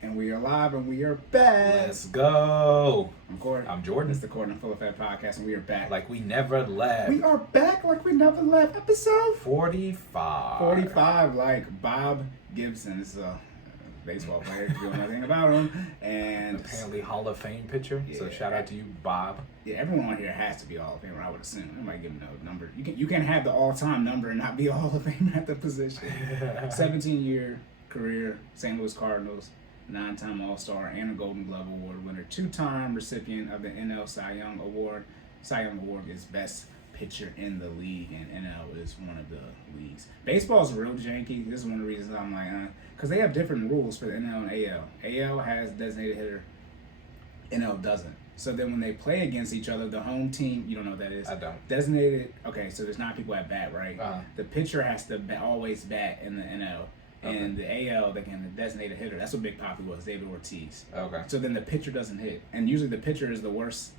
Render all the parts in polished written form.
And we are live and we are back. Let's go. I'm Corey. I'm Jordan. It's the Cordan FinallyFit podcast and we are back. Like we never left. We are back like we never left. Episode 45. 45, like Bob Gibson. This is a baseball player if you don't know anything about him. And apparently Hall of Fame pitcher. Yeah. So shout out to you, Bob. Yeah, everyone on here has to be Hall of Famer, I would assume. They might give him a number. You can have the all-time number and not be a Hall of Famer at the position. 17-year career, St. Louis Cardinals. 9-time All-Star and a Golden Glove Award winner, 2-time recipient of the NL Cy Young Award. Cy Young Award is best pitcher in the league, and NL is one of the leagues. Baseball is real janky. This is one of the reasons I'm like, because they have different rules for the NL and AL. AL has designated hitter, NL doesn't. So then when they play against each other, the home team, you don't know what that is? I don't. Designated, okay, so there's 9 people at bat, right? Uh-huh. The pitcher has to always bat in the NL. Okay. And the AL, they can designate a hitter. That's what Big Papi was, David Ortiz. Okay. So then the pitcher doesn't hit. And usually the pitcher is the worst.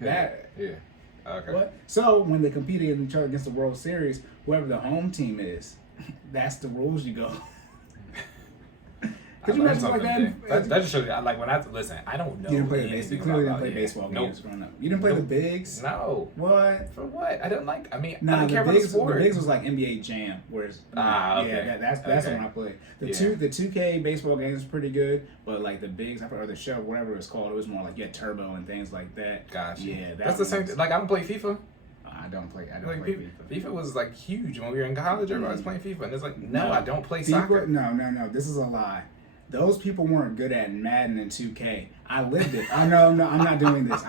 Yeah. Okay. What? So when they compete each other against the World Series, whoever the home team is, that's the rules you go. Could you imagine like that? That just shows you, like, when I listen, I don't know. You didn't play baseball. You clearly didn't play baseball nope. games growing up. You didn't play the bigs? No. What? For what? I didn't like. I mean, nah, I didn't care about the sport. The bigs was like NBA Jam, whereas okay. yeah, that's the one I played. The 2K baseball games was pretty good, but like the bigs, or the show, whatever it was called, it was more like you had turbo and things like that. Gotcha. Yeah, that's the same. Like I don't play FIFA. I don't play Like, FIFA. FIFA was like huge when we were in college. Everybody was playing FIFA, and it's like, no, I don't play FIFA, soccer. No. This is a lie. Those people weren't good at Madden and 2K. I lived it. I know. No, I'm not doing this.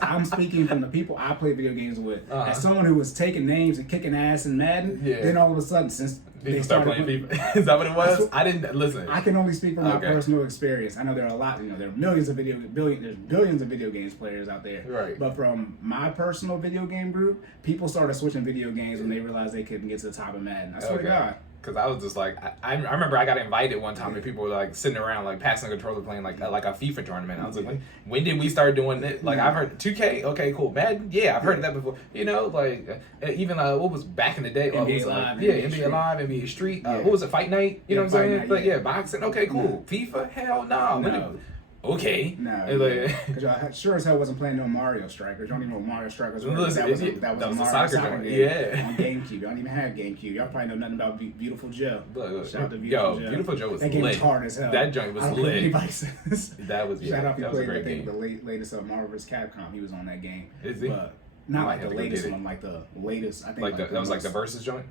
I'm speaking from the people I play video games with. As someone who was taking names and kicking ass in Madden, then all of a sudden, since they started playing FIFA. Is that what it was? I didn't listen. I can only speak from my personal experience. I know there are a lot. There are millions of billions of video games players out there. Right. But from my personal video game group, people started switching video games when they realized they couldn't get to the top of Madden. I swear to God. Because I was just like, I remember I got invited one time and people were like sitting around like passing the controller playing like a FIFA tournament. I was like, when did we start doing it? Like I've heard 2K, okay, cool. Madden, yeah, I've heard of that before. You know, like even what was back in the day? NBA Live, NBA Live, NBA Street. What was it? Fight Night? You know what I'm saying? But boxing. Okay, cool. FIFA? Hell no. Okay. No. Because I sure as hell wasn't playing no Mario Strikers. You don't even know what Mario Strikers were. That was a Mario soccer game. Yeah. On GameCube. You don't even have GameCube. Y'all probably know nothing about Beautiful Joe. Shout out to Beautiful Joe. Beautiful Joe was lit. That game was hard as hell. That joint was lit. Anybody says. That was, Shout out, that was a great game. The latest Marvel vs. Capcom. He was on that game. Is he? But not like the latest one, like the latest. I think like that was like the Versus joint?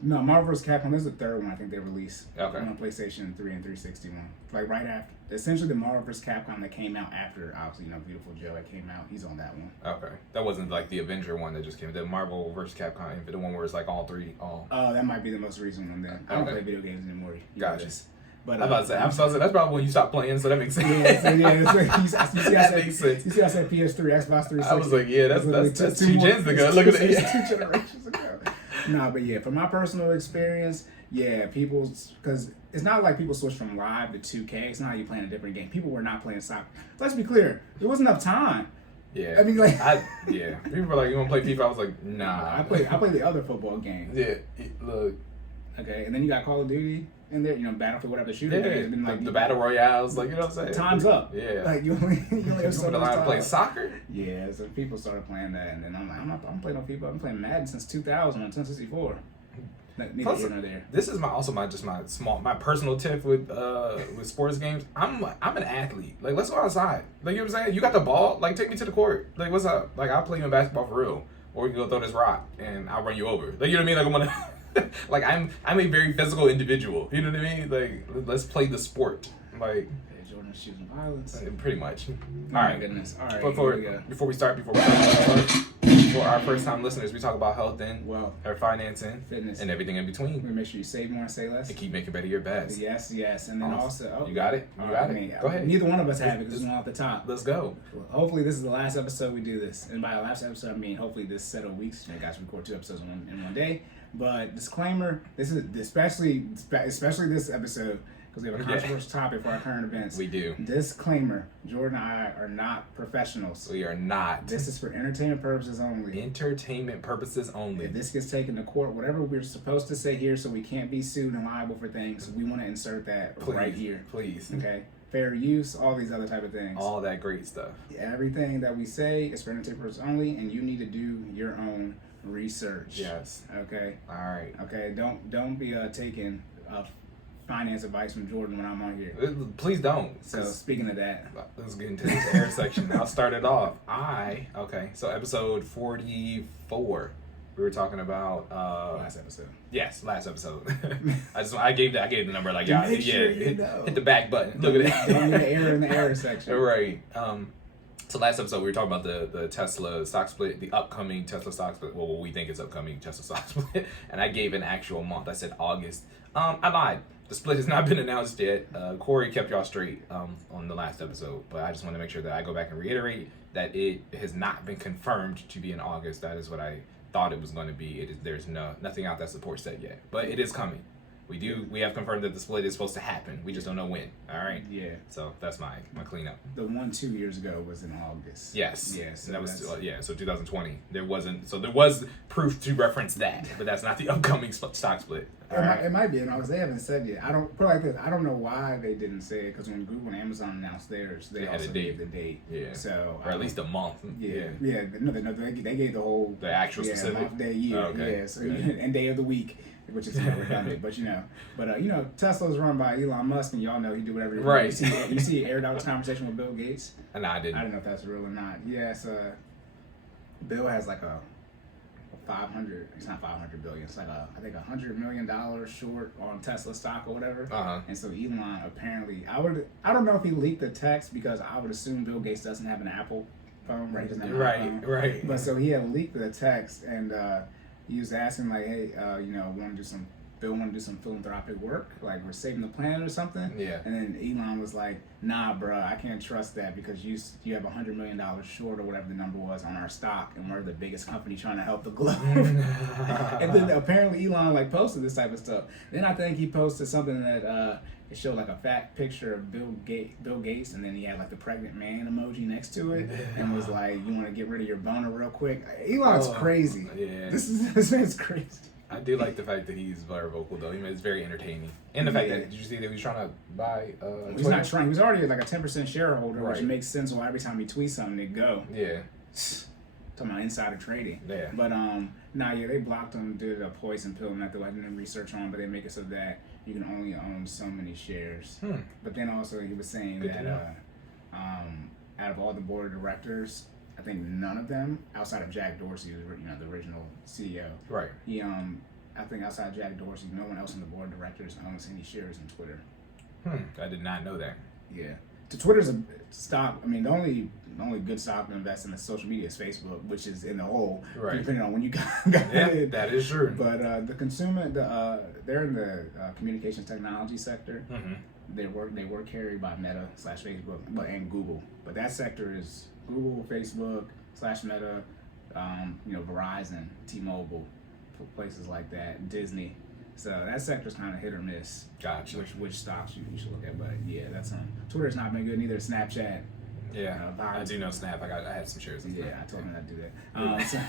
No, Marvel vs. Capcom. This is the third one I think they released. Okay. On PlayStation 3 and 360 one. Like right after. Essentially the Marvel vs. Capcom that came out after, obviously, Beautiful Joe that came out. He's on that one. Okay. That wasn't like the Avenger one that just came. The Marvel vs. Capcom, the one where it's like all three. Oh, that might be the most recent one then. I don't play video games anymore. Gotcha. But, I'm about to say, that's probably when you stopped playing, so that makes sense. You see I said PS3, Xbox 360. I was like, yeah, that's 2 gens ago. Look at that. 2 generations ago. Nah, but yeah, from my personal experience, because it's not like people switch from live to 2K. It's not like you playing a different game. People were not playing soccer. Let's be clear, there wasn't enough time. Yeah. I mean, like, people were like, you want to play FIFA? I was like, nah. I play the other football games. Yeah. Look. Okay, and then you got Call of Duty in there, Battlefield, whatever the shooter game has been like the battle royales, like, you know what I'm saying? Time's up. Yeah. Like you only have so much time. Play soccer? Yeah, so people started playing that, and then I'm like, I'm playing no FIFA. I'm playing Madden since 2000 on 1064. Plus, this is my personal tip with sports games. I'm an athlete. Like, let's go outside. Like, you know what I'm saying? You got the ball. Like, take me to the court. Like, what's up? Like, I'll play you in basketball for real, or we can go throw this rock and I'll run you over. Like, you know what I mean? Like, I'm gonna. Like, I'm a very physical individual. You know what I mean? Like, let's play the sport. Like, Jordan's choosing violence. Pretty much. All right, goodness. All right. Before we start, for our first time listeners, we talk about health and wealth, our financing, fitness, and everything in between. We make sure you save more and say less, and keep making better your best. Yes, and then also, you got it. Go ahead. Neither one of us have it because it's off the top. Let's go. Well, hopefully, this is the last episode we do this, and by the last episode, I mean hopefully this set of weeks. I got to record 2 episodes in one day. But disclaimer: this is especially this episode. because we have a controversial topic for our current events. We do. Disclaimer: Jordan and I are not professionals. We are not. This is for entertainment purposes only. Entertainment purposes only. If this gets taken to court, whatever we're supposed to say here, so we can't be sued and liable for things, we want to insert that right here. Please. Okay. Fair use, all these other type of things. All that great stuff. Everything that we say is for entertainment purposes only, and you need to do your own research. Yes. Okay. All right. Okay. Don't be taking finance advice from Jordan when I'm on here. Please don't. So speaking of that, let's get into this air section. I'll start it off. So episode 44. We were talking about last episode. Yes, last episode. I gave the number like hit the back button. Look at that. Don't need error in the error section. Right. So last episode we were talking about the Tesla stock split, the upcoming Tesla stock split. Well, what we think is upcoming Tesla stock split, and I gave an actual month. I said August. I lied. The split has not been announced yet. Cory kept y'all straight on the last episode, but I just want to make sure that I go back and reiterate that it has not been confirmed to be in August. That is what I thought it was going to be. There's nothing out that supports that yet, but it is coming. We have confirmed that the split is supposed to happen. We just don't know when. All right. Yeah. So that's my cleanup. The one 2 years ago was in August. Yes. Yes. So that was So 2020. There was proof to reference that, but that's not the upcoming stock split. It might be in August. They haven't said yet. I don't put it like this. I don't know why they didn't say it, because when Google and Amazon announced theirs, they also gave the date. Yeah. So or at least a month. Yeah. Yeah. No, they gave the whole actual specific month, day, year. Okay. Yeah. So, and day of the week, which is redundant, but Tesla's run by Elon Musk, and y'all know he do whatever he wants. Right. You see he aired out his conversation with Bill Gates. And I didn't. I don't know if that's real or not. Yes. Bill has like a 500. It's not 500 billion. It's like I think $100 million short on Tesla stock or whatever. And so Elon apparently, I don't know if he leaked the text, because I would assume Bill Gates doesn't have an Apple phone, right? He doesn't have an iPhone. Right. But so he had leaked the text, and he was asking like, hey, Bill want to do some philanthropic work, like we're saving the planet or something. Yeah. And then Elon was like, nah, bruh, I can't trust that, because you have $100 million short or whatever the number was on our stock, and we're the biggest company trying to help the globe. And then apparently Elon posted this type of stuff. Then I think he posted something that it showed like a fat picture of Bill Gates, and then he had like the pregnant man emoji next to it, and was like, you want to get rid of your boner real quick? Elon's crazy. Yeah. This man's crazy. I do like the fact that he's very vocal, though. It's very entertaining. And the fact that, did you see that he was trying to buy he's not trying. He's already like a 10% shareholder, right, which makes sense why every time he tweets something, it go. Yeah. Talking about insider trading. Yeah. But, they blocked him, did a poison pill method I didn't research on, but they make it so that you can only own so many shares. But then also he was saying that out of all the board of directors, I think none of them, outside of Jack Dorsey, the original CEO. Right. I think outside of Jack Dorsey, no one else on the board of directors owns any shares in Twitter. I did not know that. Yeah. Twitter's a stock. I mean, the only good stock to invest in is social media is Facebook, which is in the hole. Right. Depending on when you got it. That is true. But the consumer, they're in the communications technology sector. Mm-hmm. They work carried by Meta / Facebook, and Google. But that sector is Google, Facebook / Meta, Verizon, T-Mobile, places like that, Disney. So that sector's kind of hit or miss. Gotcha. Which stocks you should look at, but yeah, that's Twitter's not been good neither. Snapchat. Yeah, I do know Snap. I had some shares. Yeah, I told him not to do that.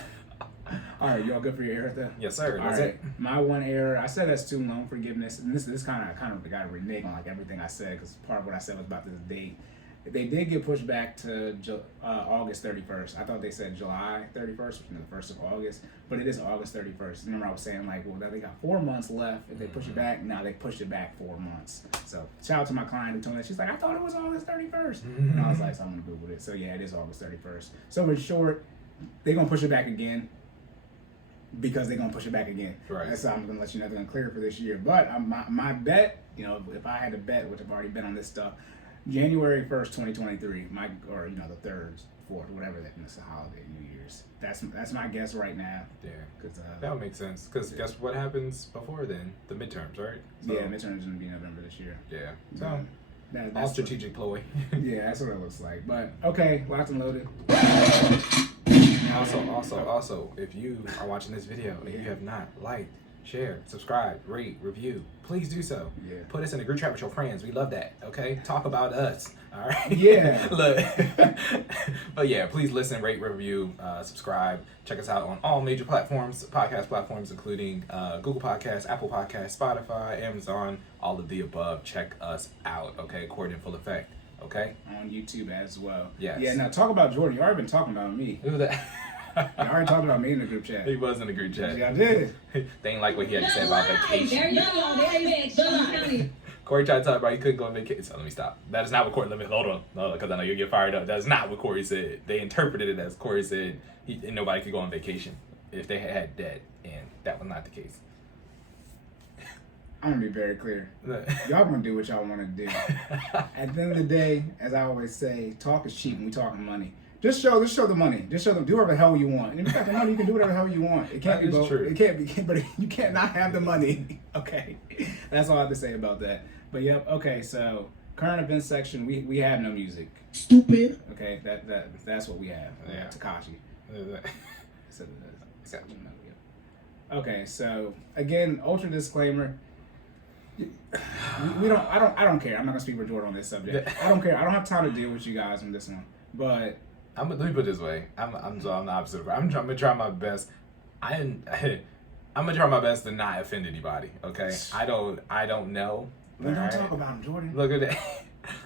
All right, you all good for your error there? Yes, sir. All right. My one error, I said that's student loan forgiveness, and this kind of got to renege on everything I said, because part of what I said was about this date. They did get pushed back to August 31st. I thought they said July 31st, which is the 1st of August, but it is August 31st. Remember I was saying they got 4 months left. If they push it back, now they pushed it back 4 months. So shout out to my client who told me that. She's like, I thought it was August 31st. And I was like, so I'm going to Google it. So yeah, it is August 31st. So in short, they're going to push it back again, because they're going to push it back again. Right. That's how I'm going to let you know they're going to clear it for this year. But my bet, if I had to bet, which I've already been on this stuff, January 1st, 2023, the 3rd, 4th, whatever that is, a holiday, New Year's. That's my guess right now. Yeah. That would make sense. Because guess what happens before then? The midterms, right? So, yeah, midterms going to be November this year. Yeah. So, all strategic ploy. Yeah, that's what it looks like. But, okay, locked and loaded. Also, if you are watching this video and you have not liked, share, subscribe, rate, review. Please do so. Yeah. Put us in a group chat with your friends. We love that. Okay? Talk about us. All right? Yeah. Look. But yeah, please listen, rate, review, subscribe. Check us out on all major platforms, podcast platforms, including Google Podcasts, Apple Podcasts, Spotify, Amazon, all of the above. Check us out. Okay? Cordan Full Effect. Okay? On YouTube as well. Yes. Yeah, now talk about Jordan. You already been talking about me. Who that? You already talked about me in the group chat. He was in the group chat. Yeah, I did. They ain't like what he had to say about vacation. There you go. There you go. Corey tried to tell everybody he couldn't go on vacation. So let me stop. That is not what Corey. Hold on, because I know you'll get fired up. That's not what Corey said. They interpreted it as Corey said and nobody could go on vacation if they had debt, and that was not the case. I'm gonna be very clear. Y'all gonna do what y'all want to do. At the end of the day, as I always say, talk is cheap, and we talking money. Just show the money. Just show them. Do whatever the hell you want. And if you got the money, you can do whatever the hell you want. It can't That be is both. true. It can't be. But you can't not have the money. Okay, that's all I have to say about that. But yep. Okay, so current events section. We have no music. Stupid. Okay, that's what we have. Yeah. Takashi. Okay, so again, ultra disclaimer. We don't. I don't care. I'm not gonna speak for Jordan on this subject. I don't care. I don't have time to deal with you guys on this one. But let me put it this way. I'm the opposite. I'm gonna try my best. I'm gonna try my best to not offend anybody. Okay. I don't know. We don't talk about him, Jordan. Look at that.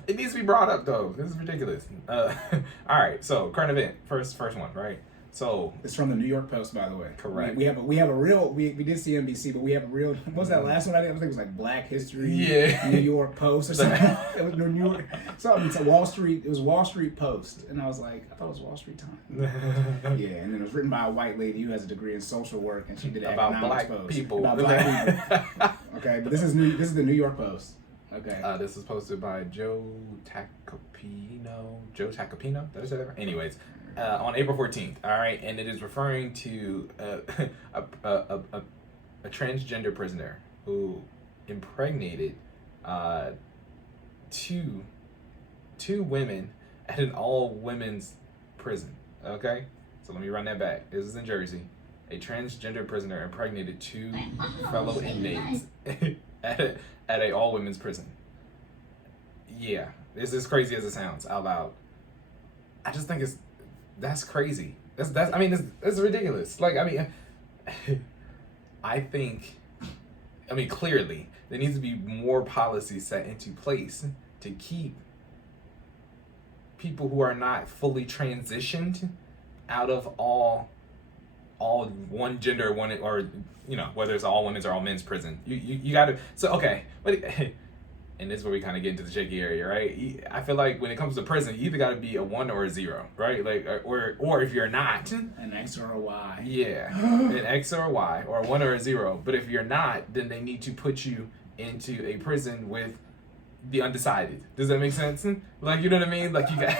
It needs to be brought up though. This is ridiculous. All right. So current event. First one. Right. So it's from the New York Post, by the way. Correct. We have a real. We did see NBC, but we have a real. What was that last one I did? I think it was like Black History. Yeah. New York Post or something. It was New York. Something. It's a Wall Street. It was Wall Street Post, and I was like, I thought it was Wall Street Times. Yeah, and then it was written by a white lady who has a degree in social work, and she did about economics black post. people. About black people. Okay, but this is the New York Post. Okay. This is posted by Joe Tacopino. Did I say that right? Anyways, on April 14th. All right, and it is referring to a transgender prisoner who impregnated two women at an all-women's prison. Okay, so let me run that back. This is in Jersey. A transgender prisoner impregnated two fellow inmates at a all-women's prison. Yeah, it's as crazy as it sounds out loud. I just think that's crazy. It's ridiculous. Like, I think clearly there needs to be more policies set into place to keep people who are not fully transitioned out of all one gender, one, or whether it's all women's or all men's prison. You gotta, so okay, but and this is where we kind of get into the shaky area, right? I feel like when it comes to prison, you either got to be a 1 or a 0, right? Like, or if you're not, an X or a Y. Yeah, an X or a Y, or a 1 or a 0. But if you're not, then they need to put you into a prison with the undecided. Does that make sense? Like, you know what I mean? Like, you got,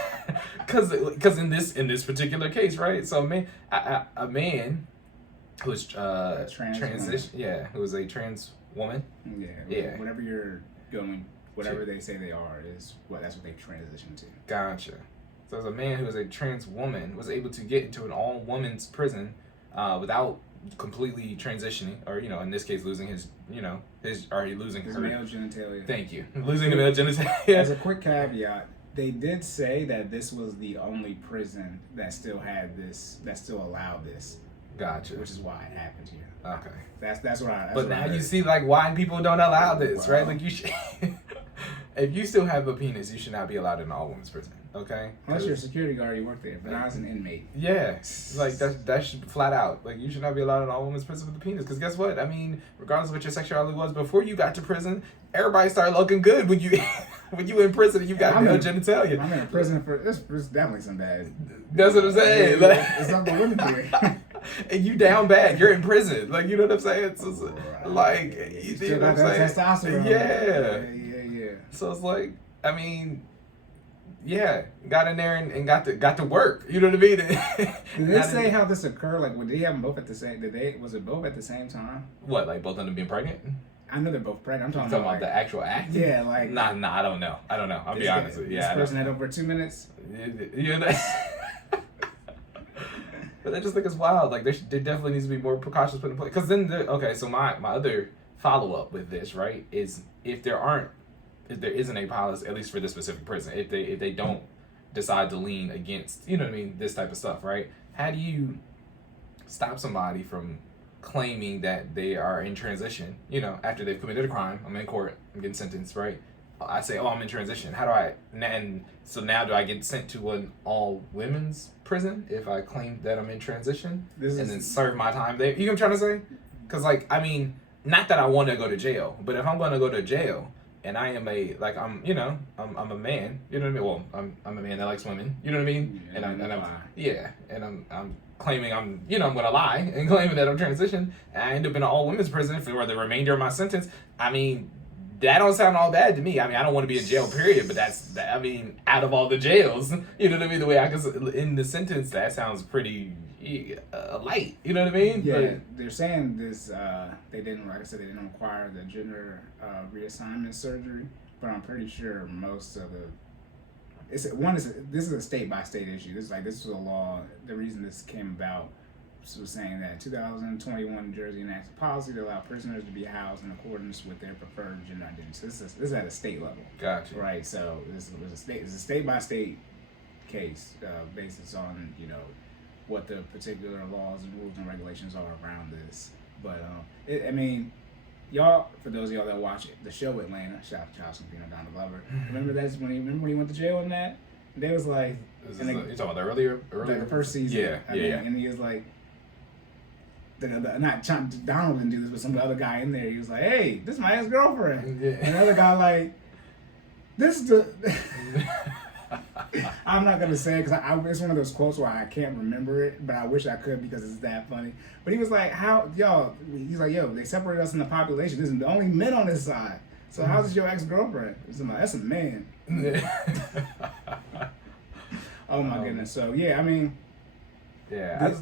because in this particular case, right? So a man who was transition, yeah, who was a trans woman. Yeah. Whatever you're going, whatever they say they are is that's what they transition to. Gotcha. So as a man who is a trans woman was able to get into an all women's prison without completely transitioning, or in this case losing his male genitalia. Thank you. Losing the male genitalia. As a quick caveat, they did say that this was the only prison that still allowed this. Gotcha. Which is why it happened here. Okay. That's what I. But now you see, like, why people don't allow this, right? Like, you should. If you still have a penis, you should not be allowed in an all-women's prison. Okay. Unless you're a security guard, you work there. But not as an inmate. Yeah. Like that should flat out. Like, you should not be allowed in an all-women's prison with a penis. Because guess what? Regardless of what your sexuality was before you got to prison, everybody started looking good when you in prison and you got male genitalia. I'm in a prison for this. There's definitely some bad. That's what I'm saying. It's not the women here. And you down bad. You're in prison. Like, you know what I'm saying? It's like, you know what I'm saying? Testosterone. Yeah. So it's like, got in there and got to work. You know what I mean? Did they say how this occurred? Like, did they have them both at the same? Was it both at the same time? What? Like both of them being pregnant? I know they're both pregnant. I'm talking about the actual act. Yeah, like. Nah. I don't know. I'll be honest with you. This person had over 2 minutes. You know. But I just think it's wild. Like there definitely needs to be more precautions put in place. Because then, so my other follow up with this, right, is if there isn't a policy, at least for this specific prison, if they don't decide to lean against, you know what I mean, this type of stuff, right? How do you stop somebody from claiming that they are in transition, you know, after they've committed a crime? I'm in court, I'm getting sentenced, right? I say, oh, I'm in transition. How do I, and so now do I get sent to an all women's prison if I claim that I'm in transition then serve my time there? You know what I'm trying to say? Because, like, I mean, not that I want to go to jail, but if I'm going to go to jail and I am I'm a man, you know what I mean? Well, I'm a man that likes women, you know what I mean? Yeah, I'm claiming I'm going to lie and claiming that I'm transitioned, and I end up in an all women's prison for the remainder of my sentence. I mean, that don't sound all bad to me. I mean, I don't want to be in jail, period, but out of all the jails, you know what I mean? The way in the sentence, that sounds pretty light, you know what I mean? Yeah, but they're saying this, they didn't require the gender reassignment surgery, but I'm pretty sure most of this is a state-by-state issue. This is a law. The reason this came about was saying that 2021 New Jersey enacted a policy to allow prisoners to be housed in accordance with their preferred gender identity. So this is at a state level. Gotcha. Right. So it's a state by state case basis on what the particular laws and rules and regulations are around this. But y'all, for those of y'all that watch the show Atlanta, shout out to Charles and Donald Glover. Remember when he went to jail in that? They was like, you talking about the earlier the first season. Yeah. And he was like, Donald didn't do this, but some other guy in there, he was like, hey, this is my ex-girlfriend. Yeah. And another guy like, this is the... I'm not going to say it because it's one of those quotes where I can't remember it, but I wish I could because it's that funny. But he was like, he's like, they separated us in the population. There's the only men on this side. So how's this your ex-girlfriend? Like, that's a man. Oh my goodness. So yeah, I mean... Yeah,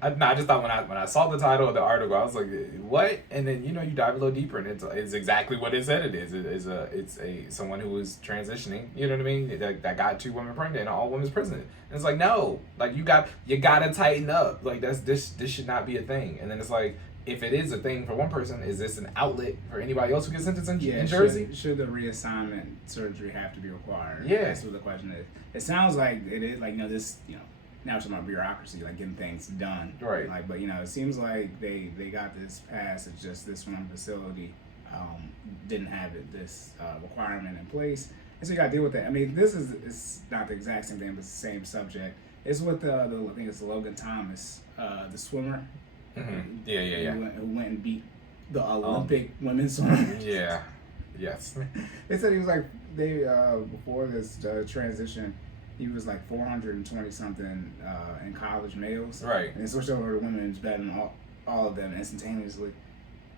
I just thought when I saw the title of the article, I was like, "What?" And then you dive a little deeper, and it's exactly what it said it is. It's someone who was transitioning. You know what I mean? That got 2 women pregnant in an all women's prison. And it's like, no, like you gotta tighten up. Like this should not be a thing. And then it's like, if it is a thing for one person, is this an outlet for anybody else who gets sentenced in Jersey? Should the reassignment surgery have to be required? Yeah, that's what the question is. It sounds like it is this. Now it's about bureaucracy, like getting things done. Right. Like, but it seems like they got this passed. It's just this one facility didn't have this requirement in place, and so you got to deal with that. I mean, it's not the exact same thing, but it's the same subject. It's with I think it's Logan Thomas, the swimmer. Mm-hmm. Yeah. Who went and beat the Olympic women's swimmer. Yeah. Yes. They said he was like before this transition. He was like 420 something in college males. Right. And they switched over to women's betting all of them instantaneously.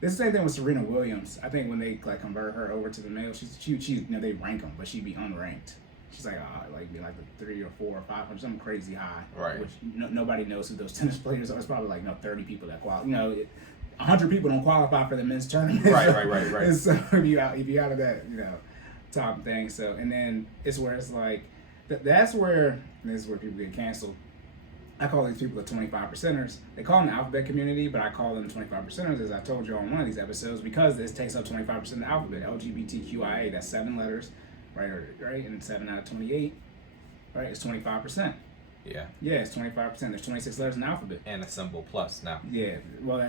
It's the same thing with Serena Williams. I think when they convert her over to the male, she they rank them, but she'd be unranked. She's like be like the 3 or 4 or 500, something crazy high. Right. Which nobody knows who those tennis players are. It's probably 30 people that qualify. 100 people don't qualify for the men's tournament. Right. And so if you out of that top thing. So and then it's where it's like. This is where people get canceled. I call these people the 25%ers. They call them the alphabet community, but I call them 25%ers, as I told you on one of these episodes, because this takes up 25% of the alphabet. LGBTQIA, that's 7 letters, right? And 7 out of 28, right? It's 25%. Yeah. Yeah, it's 25%. There's 26 letters in the alphabet. And a symbol plus now. Yeah. Well,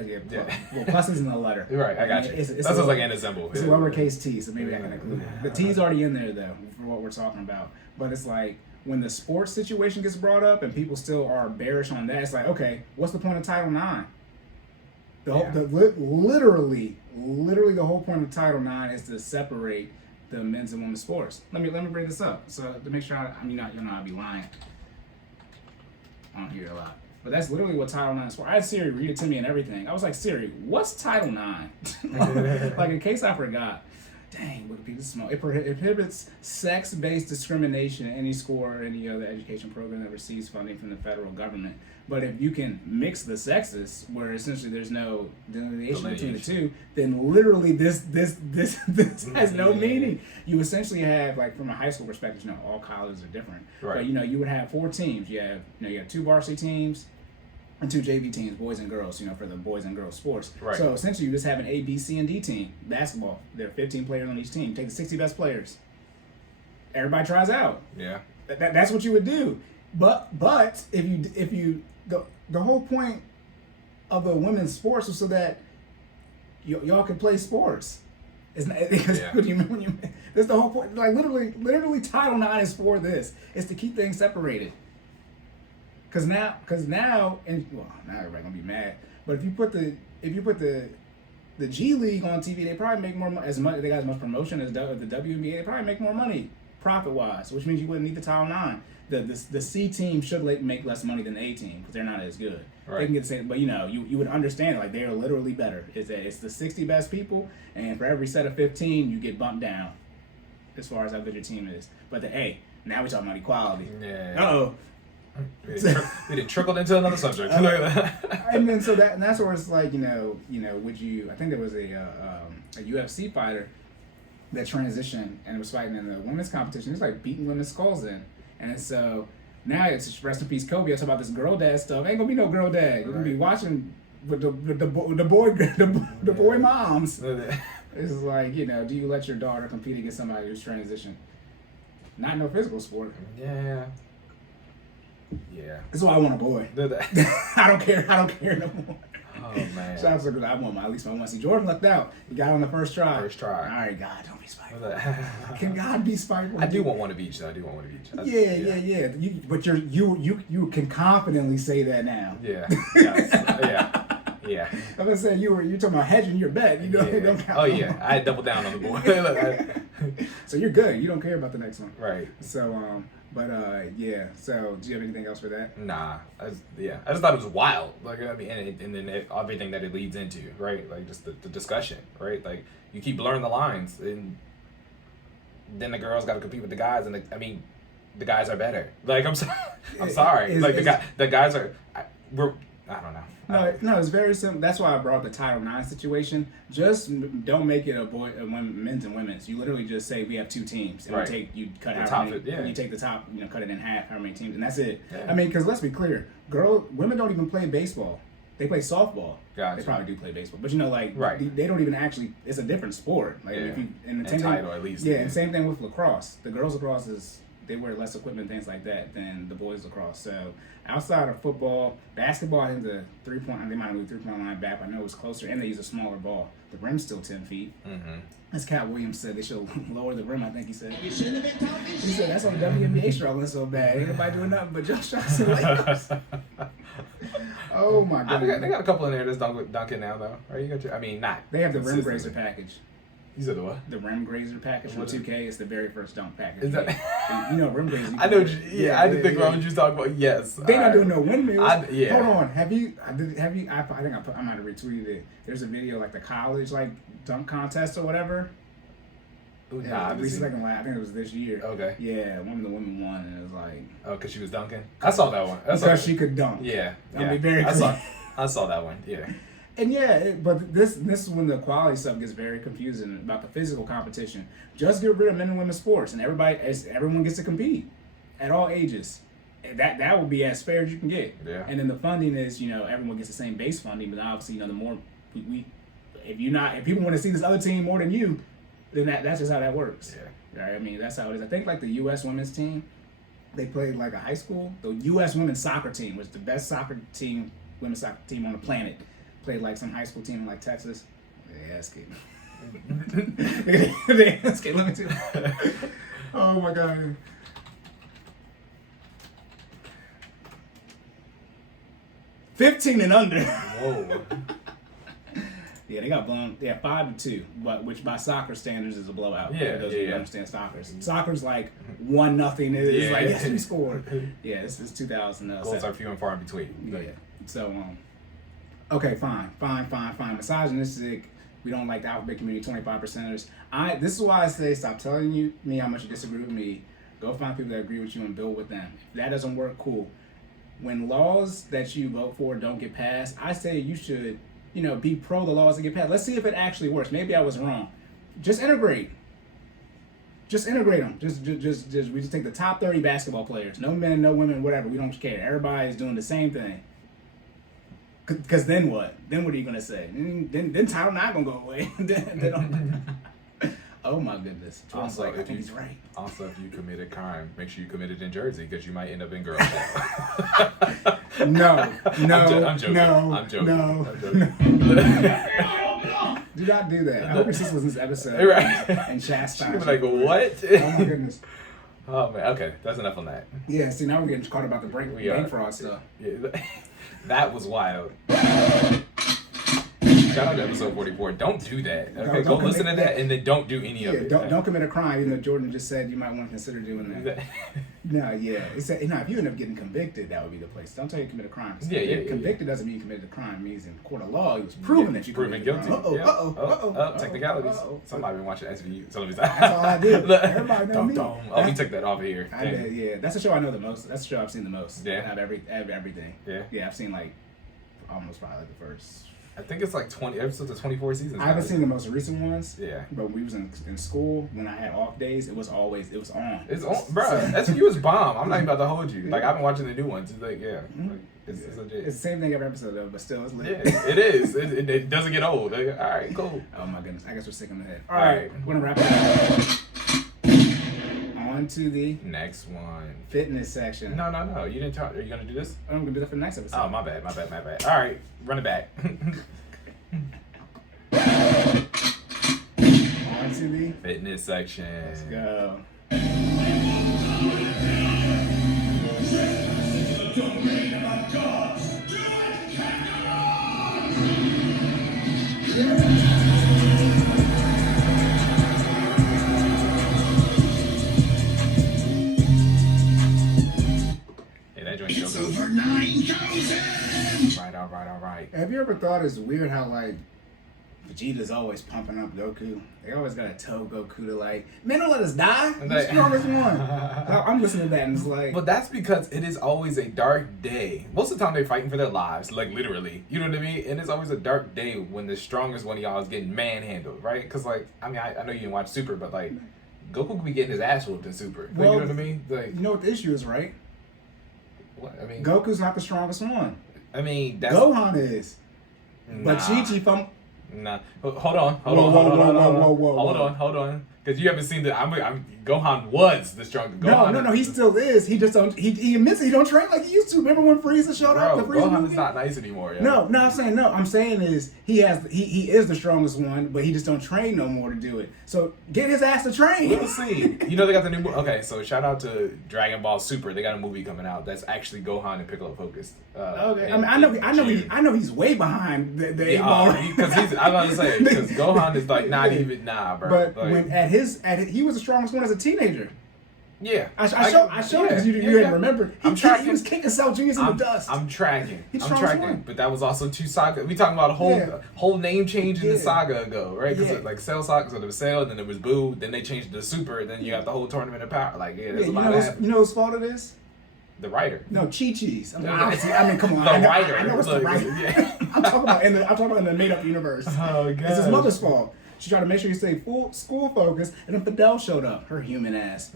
plus isn't a letter. Right, I got you. That's just like and a symbol. It's a lowercase t, so maybe I can include it. The t's already in there, though, for what we're talking about. But it's like, when the sports situation gets brought up and people still are bearish on that, it's like, okay, what's the point of Title IX? Literally the whole point of Title IX is to separate the men's and women's sports. Let me bring this up so to make sure I'd be lying on here a lot. But that's literally what Title IX is for. I had Siri read it to me and everything. I was like, Siri, what's Title IX? Like in case I forgot. Dang, would be this small. It prohibits sex-based discrimination in any school or any other education program that receives funding from the federal government. But if you can mix the sexes, where essentially there's no delineation between the two, then literally this has no meaning. You essentially have, from a high school perspective, all colleges are different. Right. But you would have 4 teams. You have 2 varsity teams, and 2 JV teams, boys and girls, for the boys and girls sports. Right. So essentially you just have an A, B, C, and D team. Basketball, there are 15 players on each team. Take the 60 best players. Everybody tries out. Yeah. That's what you would do. But if you the whole point of the women's sports was so that y'all can play sports. It's not because that's the whole point. Like literally Title IX is for this. It's to keep things separated. Cause now, and now everybody's gonna be mad. But if you put the G League on TV, they probably make more money. They got as much promotion as the WNBA. They probably make more money profit wise, which means you wouldn't need the Title IX. The C team should make less money than the A team because they're not as good. Right. They can get the same, but you would understand it, like they are literally better. It's the 60 best people, and for every set of 15, you get bumped down as far as how good your team is. But now we're talking about equality. Yeah. Uh-oh. We didn't trickled into another subject. And then that's where it's like would you? I think there was a UFC fighter that transitioned and was fighting in the women's competition. It's like beating women's skulls in, and so now it's rest in peace Kobe. I talk about this girl dad stuff. Ain't gonna be no girl dad. You're gonna be watching with the boy moms. It's like do you let your daughter compete against somebody who's transitioned? Not no physical sport. Yeah. Yeah. That's why I want a boy. I don't care no more. Oh man. Shout out to I want at least I want to see Jordan lucked out. He got on the first try. All right, God, don't be spiteful. Can God be spiteful? I do want one of each. Though. I do want one of each. Yeah. But you can confidently say that now. Yeah. Yes. Yeah. I'm gonna say you're talking about hedging your bet. Don't count. Oh yeah, I double down on the boy. So you're good. You don't care about the next one. Right. So yeah. So do you have anything else for that? Nah. I just thought it was wild. Like and then everything that it leads into, right? Like just the discussion, right? Like you keep blurring the lines, and then the girls got to compete with the guys, and the guys are better. Like I'm sorry. The guys are. I don't know. No, it's very simple. That's why I brought up the Title IX situation. Just don't make it men's and women's. You literally just say we have 2 teams, and you cut out how many, you take the top, cut it in half, how many teams, and that's it. Yeah. Because let's be clear, women don't even play baseball. They play softball. Gotcha. They probably do play baseball, but they don't even actually. It's a different sport. Like if you in the title at least. Yeah, and same thing with lacrosse. The girls lacrosse they wear less equipment, things like that, than the boys lacrosse. So outside of football, basketball, I think the 3-point, they might move 3-point line back. I know it's closer, and they use a smaller ball. The rim's still 10 feet. Mm-hmm. As Cat Williams said, they should lower the rim, I think he said. He said that's why the WNBA struggling so bad. Ain't nobody doing nothing but jump shots and layups. Oh my God. They got a couple in there that's dunking now, though. Right? You got not. They have the rim grazer package. You said the what? The rim grazer package from 2K is the very first dunk package. Is that? Rim grazer. I know. I didn't think about what you was talking about. Yes. They not doing no windmills. Yeah. Hold on. Have you? I think I might have retweeted it. There's a video like the college dunk contest or whatever. Ooh, I think it was this year. Okay. Yeah, one of the women won, and it was like. Oh, because she was dunking. I saw that one. Because she could dunk. Yeah. I'll be very clear. I saw that one. Yeah. And but this is when the quality stuff gets very confusing about the physical competition. Just get rid of men and women's sports, and everyone gets to compete at all ages. And that would be as fair as you can get. Yeah. And then the funding is everyone gets the same base funding, but obviously the more if people want to see this other team more than you, then that's just how that works. Yeah. Right? That's how it is. I think the U.S. women's team, they played like a high school. The U.S. women's soccer team was the best women's soccer team on the planet. Played like some high school team in like Texas. They ass kicked. Let me see. Oh my God. $15 and under. Whoa. Yeah, they got blown. Yeah, 5-2, but which by soccer standards is a blowout. Yeah, those who understand soccer. Soccer's like 1-0. It's like yes, we scored. Yeah, this is 2007. Goals are few and far in between. Yeah. So okay, fine. Misogynistic. We don't like the alphabet community. 25%ers. This is why I say stop telling me how much you disagree with me. Go find people that agree with you and build with them. If that doesn't work, cool. When laws that you vote for don't get passed, I say you should. Be pro the laws that get passed. Let's see if it actually works. Maybe I was wrong. Just integrate. Just integrate them. We just take the top 30 basketball players. No men, no women, whatever. We don't care. Everybody's doing the same thing. Because then what? Then what are you gonna say? Then title not gonna go away. Oh my goodness. Also, I think he's right. Also, if you commit a crime, make sure you commit it in Jersey because you might end up in girl jail. No. I'm joking. No. I'm joking. No. I'm joking. Do not do that. I hope your sister was in this episode. Right. And chastise. She'd be like, what? Oh my goodness. Oh man. Okay, that's enough on that. Yeah. See, now we're getting caught about the bank fraud stuff. Yeah, that was wild. Shout out to episode 44. Don't do that. Okay, go listen to that and then don't do any of it. Don't commit a crime, even though Jordan just said you might want to consider doing that. No, yeah. It's if you end up getting convicted, that would be the place. Don't tell you commit a crime. Yeah. Convicted doesn't mean you committed a crime. It means in court of law, it was proven that you proven committed guilty. a crime. Technicalities. Somebody been watching SVU. That's all I do. Everybody knows me. Oh, we took that off of here. I did, yeah. That's the show I know the most. That's the show I've seen the most. Yeah. I have everything. Yeah. Yeah, I've seen like almost probably like the first. I think it's like 20 episodes of 24 seasons. I haven't seen the most recent ones. Yeah. But when we was in school, when I had off days, it was on. It's on, bro. SVU is bomb. I'm not even about to hold you. Like, I've been watching the new ones. It's like, yeah. Like, it's legit. It's the same thing every episode though, but still it's lit. Yeah, it is. It doesn't get old. Like, all right, cool. Oh my goodness. I guess we're sick in the head. All right. We're gonna wrap it up. On to the next one. Fitness section. No. You didn't talk. Are you gonna do this? I'm gonna do that for the next episode. Oh, my bad. All right, run it back. On to the fitness section. Let's go. It's over 9,000! All right. Have you ever thought it's weird how like Vegeta's always pumping up Goku? They always gotta tell Goku to like, man, don't let us die. You're the strongest one. I'm listening to that and it's like, but that's because it is always a dark day. Most of the time they're fighting for their lives, like literally. You know what I mean? And it's always a dark day when the strongest one of y'all is getting manhandled, right? Because like, I mean, I know you didn't watch Super, but like, Goku could be getting his ass whooped in Super. Like, well, you know what I mean? Like, you know what the issue is, right? What? I mean, Goku's not the strongest one. I mean, that's Gohan is. But Chi-Chi from... Nah. Hold on. Because you haven't seen the. Gohan was the strongest. No. He still is. He just don't. He admits it. He don't train like he used to. Remember when Frieza showed up? The Frieza Gohan movie? is not nice anymore. Yo. No. I'm saying is he is the strongest one, but he just don't train no more to do it. So get his ass to train. We'll see. You know they got the new. Okay, so shout out to Dragon Ball Super. They got a movie coming out that's actually Gohan and Piccolo focused. Okay. I know he's way behind the because he's. I was about to say because Gohan is like not even bro. But like, when he was the strongest one as a teenager. Yeah, I showed because you didn't remember. He was kicking Cell Genius in the dust. I'm tracking. One. But that was also 2 saga. We talking about a whole name change in the saga ago, right? Because like Cell saga, so there was Cell, then there was Boo, then they changed it to Super, and then you got the whole tournament of power. Like there's a lot of you know whose fault it is? The writer. No, Chi-Chi's. I mean, come on. The writer. I know it's the writer. Yeah. I'm talking about in the made up universe. Oh god. It's his mother's fault. She tried to make sure you stay full school focused, and then Fidel showed up. Her human ass.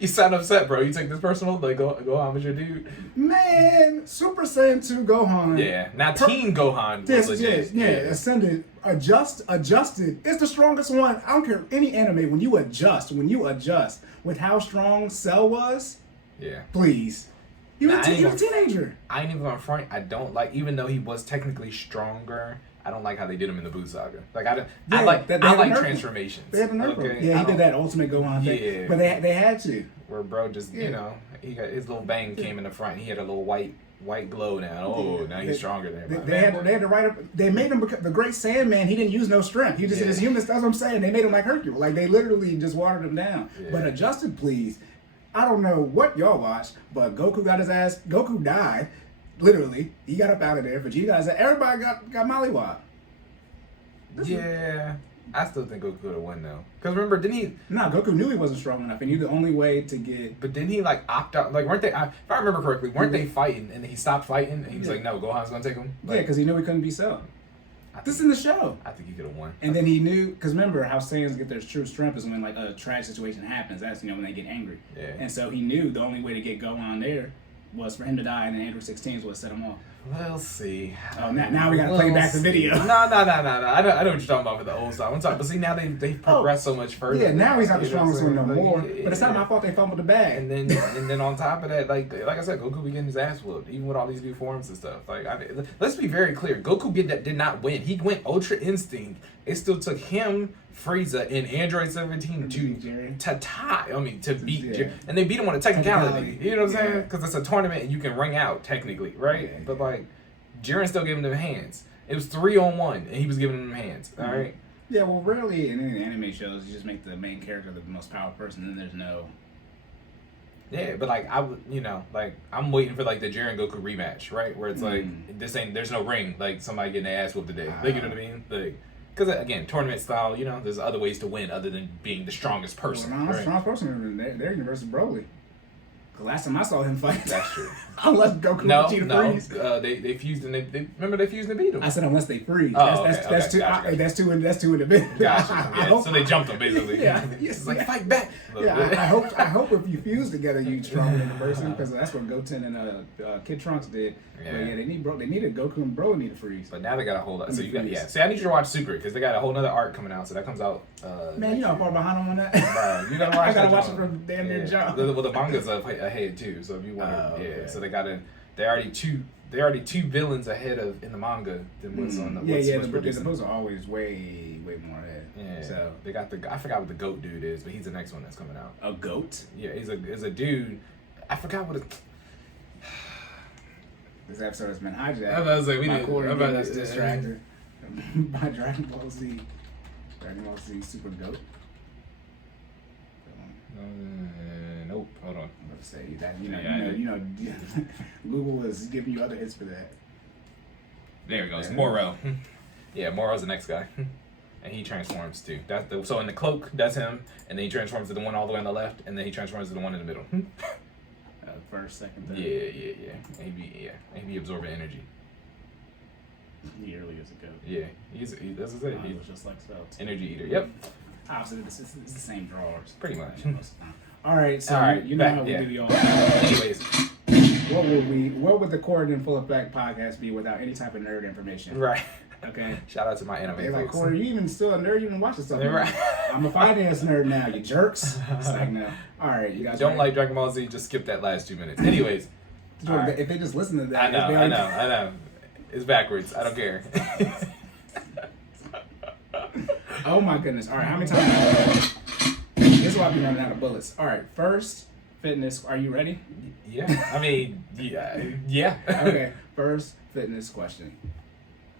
You sound upset, bro. You take this personal? Like, Gohan was your dude? Man, Super Saiyan 2 Gohan. Yeah. Now, Teen Gohan was legit. Yeah, ascended, adjusted. It's the strongest one. I don't care any anime. When you adjust with how strong Cell was, yeah. Please. He was a teenager. I ain't even on front. I don't like, even though he was technically stronger, I don't like how they did him in the Buu saga. Like I like transformations. They had the nerf. Okay? Yeah, he did that ultimate Gohan thing. Yeah, but they had to. Where bro just he got his little bang came in the front. And he had a little white glow now. Oh, now he's stronger than everybody. They had to write up. They made him the Great Sandman. He didn't use no strength. He just his human. That's what I'm saying. They made him like Hercule. Like they literally just watered him down. Yeah. But adjusted, please. I don't know what y'all watched, but Goku got his ass. Goku died. Literally, he got up out of there. Vegeta got everybody got mollywopped. Yeah, I still think Goku could have won though. Cause remember, didn't he? No, Goku knew he wasn't strong enough, and he the only way to get. But didn't he like opt out? Like, weren't they? If I remember correctly, weren't they fighting? And he stopped fighting, and he was like, "No, Gohan's gonna take him." Like, because he knew he couldn't be Cell. This is in the show. I think he could have won. And then he knew, because remember how Saiyans get their true strength is when like a tragic situation happens. That's when they get angry. Yeah. And so he knew the only way to get Gohan there was for him to die, and then Android 16 is what set him off. We'll see. Oh, now we gotta play back the video. No. I know what you're talking about for the old style. I'm talking, but see now they've progressed so much further. Yeah, now he's not the strongest one no Like, more. yeah, But it's not my fault they fumbled the bag. And then on top of that, like I said, Goku be getting his ass whooped, even with all these new forms and stuff. Like, let's be very clear, Goku did not win. He went Ultra Instinct. It still took him, Frieza, and Android 17 to beat Jerry. And they beat him on a technicality. You know what I'm saying? Because it's a tournament and you can ring out technically, right? Yeah. But like, Jiren still gave him hands. It was 3-on-1, and he was giving them hands. All right. Yeah, well, rarely in any anime shows you just make the main character the most powerful person, and then there's no. Yeah, but like I would, I'm waiting for like the Jiren Goku rematch, right? Where it's like there's no ring, like somebody getting their ass whooped today. Like, you know what I mean? Like, because again, tournament style, there's other ways to win other than being the strongest person. Well, no, right? the strongest person in their universe is Broly. Cause last time I saw him fight, That's true. unless Goku freeze. They fused and they remember they fused and beat him. I said unless they freeze. Oh, That's two individuals. Gotcha. So they jumped him basically. Yeah, It's like fight back. I hope if you fuse together, you stronger than the person, because that's what Goten and Kid Trunks did. Yeah. But yeah, they needed Goku and Broly need to freeze. But now they got a whole lot. So you got See, I need you to watch Secret because they got a whole other arc coming out. So that comes out. Man, you know how far behind I'm on that. Bro, you gotta watch. I gotta that watch joint. it from damn near jump. Well, the manga's ahead too. So if you want, okay. So they already two villains ahead of in the manga than what's on the. The books are always way more ahead. Yeah. So they got I forgot what the goat dude is, but he's the next one that's coming out. a goat. Yeah, he's a dude. I forgot what. This episode has been hijacked. I was like, we by did. Corey I'm getting about us to distracted by Dragon Ball Z. Dragon Ball Z Super Goat. Nope. Hold on. I'm about to say that Google is giving you other hits for that. There it goes. Yeah. Moro. Yeah, Moro's the next guy. And he transforms too. So in the cloak, that's him. And then he transforms to the one all the way on the left. And then he transforms to the one in the middle. First, second, third. Yeah. And he be absorbing energy. He really is a goat. Yeah. He's that's what I said. He He's was just like so. energy eater. Yep. Obviously, it's the same drawers. Pretty much. All right, so All right, you know back, how we yeah. do y'all. Anyways. What would the Cordan Full Effect podcast be without any type of nerd information? Right. Okay. Shout out to my anime They're like, folks. Corey, you even still a nerd? You even watching something? Right. I'm a finance nerd now, you jerks. It's like, no. All right, you guys. Don't ready? like Dragon Ball Z, just skip that last 2 minutes. Anyways. All right. If they just listen to that, I know. It's backwards. I don't care. Oh my goodness. All right, how many times? This is why I've been running out of bullets. All right, first fitness. Are you ready? Yeah. I mean, yeah. Okay, first fitness question.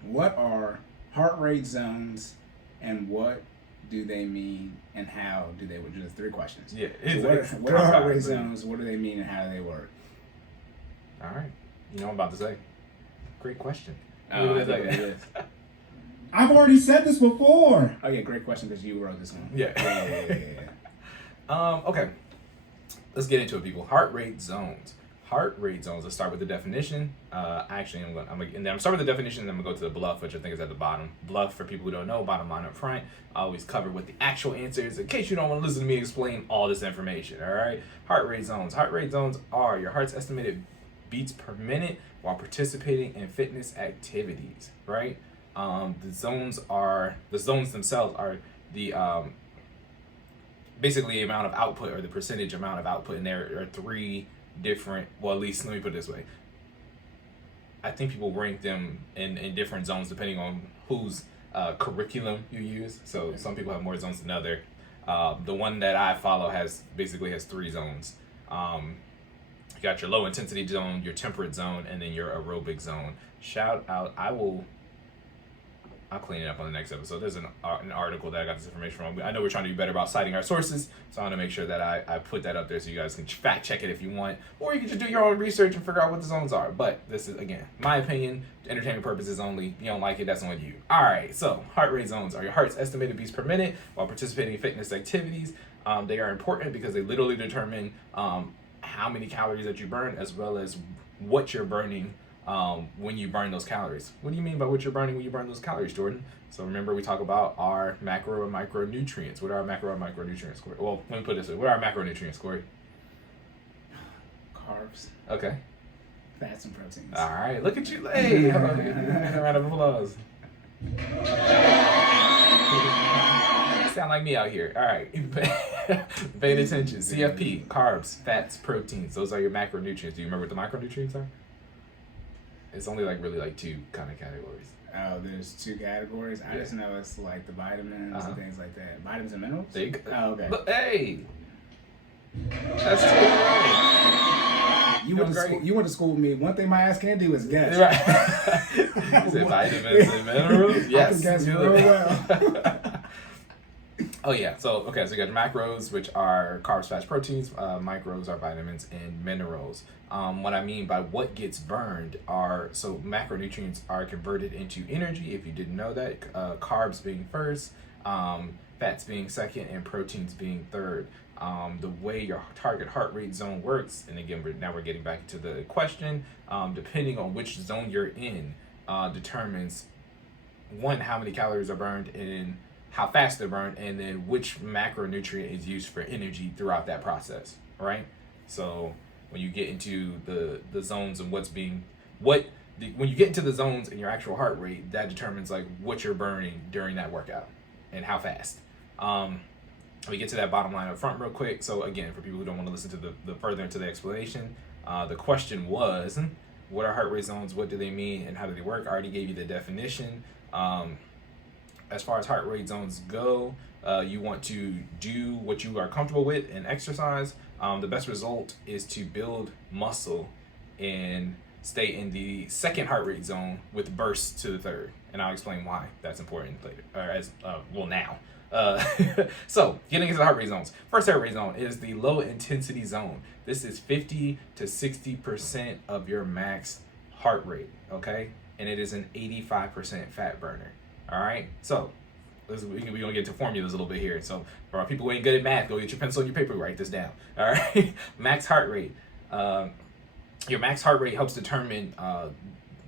What are heart rate zones and what do they mean and how do they work? There's 3 questions. Yeah. So what are heart rate zones? What do they mean and how do they work? All right. You know what I'm about to say. Great question. I've already said this before. Oh yeah, great question because you wrote this one. Yeah. Okay. Let's get into it, people. Heart rate zones. Heart rate zones. Let's start with the definition. Actually, I'm gonna start with the definition, and then I'm gonna go to the bluff, which I think is at the bottom. Bluff, for people who don't know, bottom line up front. I always cover what the actual answer is in case you don't want to listen to me explain all this information. All right. Heart rate zones. Heart rate zones are your heart's estimated beats per minute while participating in fitness activities. Right. The zones themselves are the basically the amount of output or the percentage amount of output, and there are 3 different, well, at least let me put it this way. I think people rank them in different zones depending on whose curriculum you use. So some people have more zones than other. The one that I follow has 3 zones. You got your low intensity zone, your temperate zone, and then your aerobic zone. Shout out, I'll clean it up on the next episode. There's an article that I got this information from. I know we're trying to be better about citing our sources, so I want to make sure that I put that up there so you guys can fact check it if you want, or you can just do your own research and figure out what the zones are. But this is, again, my opinion, entertainment purposes only. You don't like it, that's on you. All right, so heart rate zones are your heart's estimated beats per minute while participating in fitness activities. They are important because they literally determine how many calories that you burn, as well as what you're burning when you burn those calories. What do you mean by what you're burning when you burn those calories, Jordan? So remember, we talk about our macro and micronutrients. What are our macro and micronutrients, Corey? Well, let me put it this way. What are our macronutrients, Corey? Carbs. Okay. Fats and proteins. All right, look at you. Hey, hold on. Give me a round of applause. Sound like me out here. All right. Paying attention. CFP, carbs, fats, proteins. Those are your macronutrients. Do you remember what the micronutrients are? It's only like really like two kind of categories. Oh, there's two categories. I just know it's like the vitamins and things like that. Vitamins and minerals? There you go. Oh, okay. Look, hey. That's too You went to school with me. One thing my ass can't do is guess. right. Is it vitamins and minerals? Yes. I can guess real well. Oh yeah, so you got your macros, which are carbs, fats, proteins. Micros are vitamins and minerals. What I mean by what gets burned are, so macronutrients are converted into energy, if you didn't know that. Carbs being first, fats being second, and proteins being third. The way your target heart rate zone works, and again, now we're getting back to the question, depending on which zone you're in, determines, one, how many calories are burned, and how fast they're burned, and then which macronutrient is used for energy throughout that process, right? So when you get into the zones and when you get into the zones in your actual heart rate, that determines like what you're burning during that workout and how fast. Let me get to that bottom line up front real quick. So again, for people who don't want to listen to the further into the explanation, the question was, what are heart rate zones? What do they mean? And how do they work? I already gave you the definition. As far as heart rate zones go, you want to do what you are comfortable with and exercise. The best result is to build muscle and stay in the second heart rate zone with bursts to the third. And I'll explain why that's important later, or now. So getting into the heart rate zones. First heart rate zone is the low intensity zone. This is 50 to 60% of your max heart rate, okay? And it is an 85% fat burner. All right, so we're gonna get to formulas a little bit here. So for our people who ain't good at math, go get your pencil and your paper, write this down. All right, max heart rate. Your max heart rate helps determine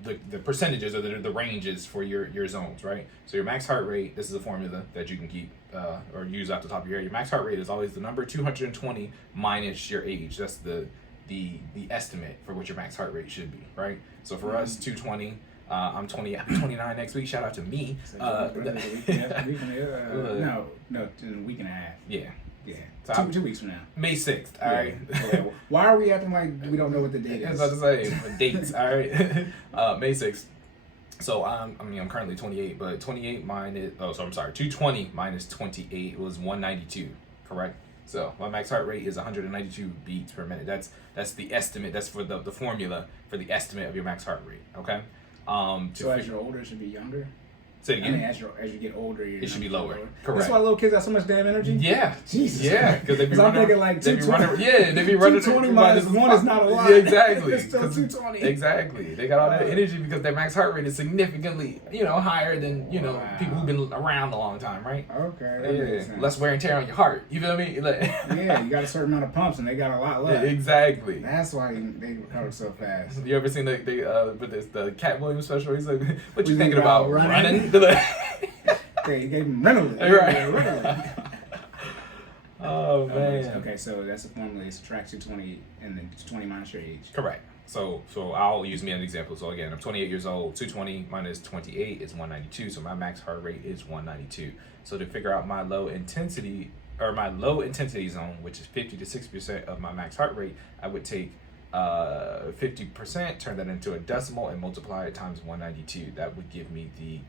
the percentages or the ranges for your zones, right? So your max heart rate, this is a formula that you can keep or use off the top of your head. Your max heart rate is always the number 220 minus your age. That's the estimate for what your max heart rate should be, right? So for us, 220. I'm 29 next week. Shout out to me. No, in a week and a half. Yeah. So 2 weeks from now. May 6th. All right. Yeah. Why are we acting like we don't know what the date is? As I was about to say, dates. All right. May 6th. So I'm currently 28, but 28 minus. Oh, so I'm sorry. 220 minus 28 was 192. Correct. So my max heart rate is 192 beats per minute. That's the estimate. That's for the formula for the estimate of your max heart rate. Okay. So as you're older, it should be younger? Say it again. I mean, as you get older, it should be lower. Correct. That's why little kids have so much damn energy? Yeah. Jesus. Yeah, because they be running. I'm thinking like 220. They be running. 220 minus 1 is not a lot. Yeah, exactly. It's still 220. Exactly. They got all that energy because their max heart rate is significantly, higher than, people who've been around a long time, right? Okay. That makes sense. Less wear and tear on your heart. You feel me? Yeah, you got a certain amount of pumps and they got a lot left. Exactly. That's why they recover so fast. You ever seen the Cat Williams special? He's like, what you thinking about? Running? Okay, you gave him Reynolds. Right. Oh, man. Okay, so that's the formula. You subtract 220 and then 20 minus your age. Correct. So I'll use me as an example. So again, I'm 28 years old. 220 minus 28 is 192. So my max heart rate is 192. So to figure out my low intensity zone, which is 50 to 60% of my max heart rate, I would take 50%, turn that into a decimal, and multiply it times 192. That would give me the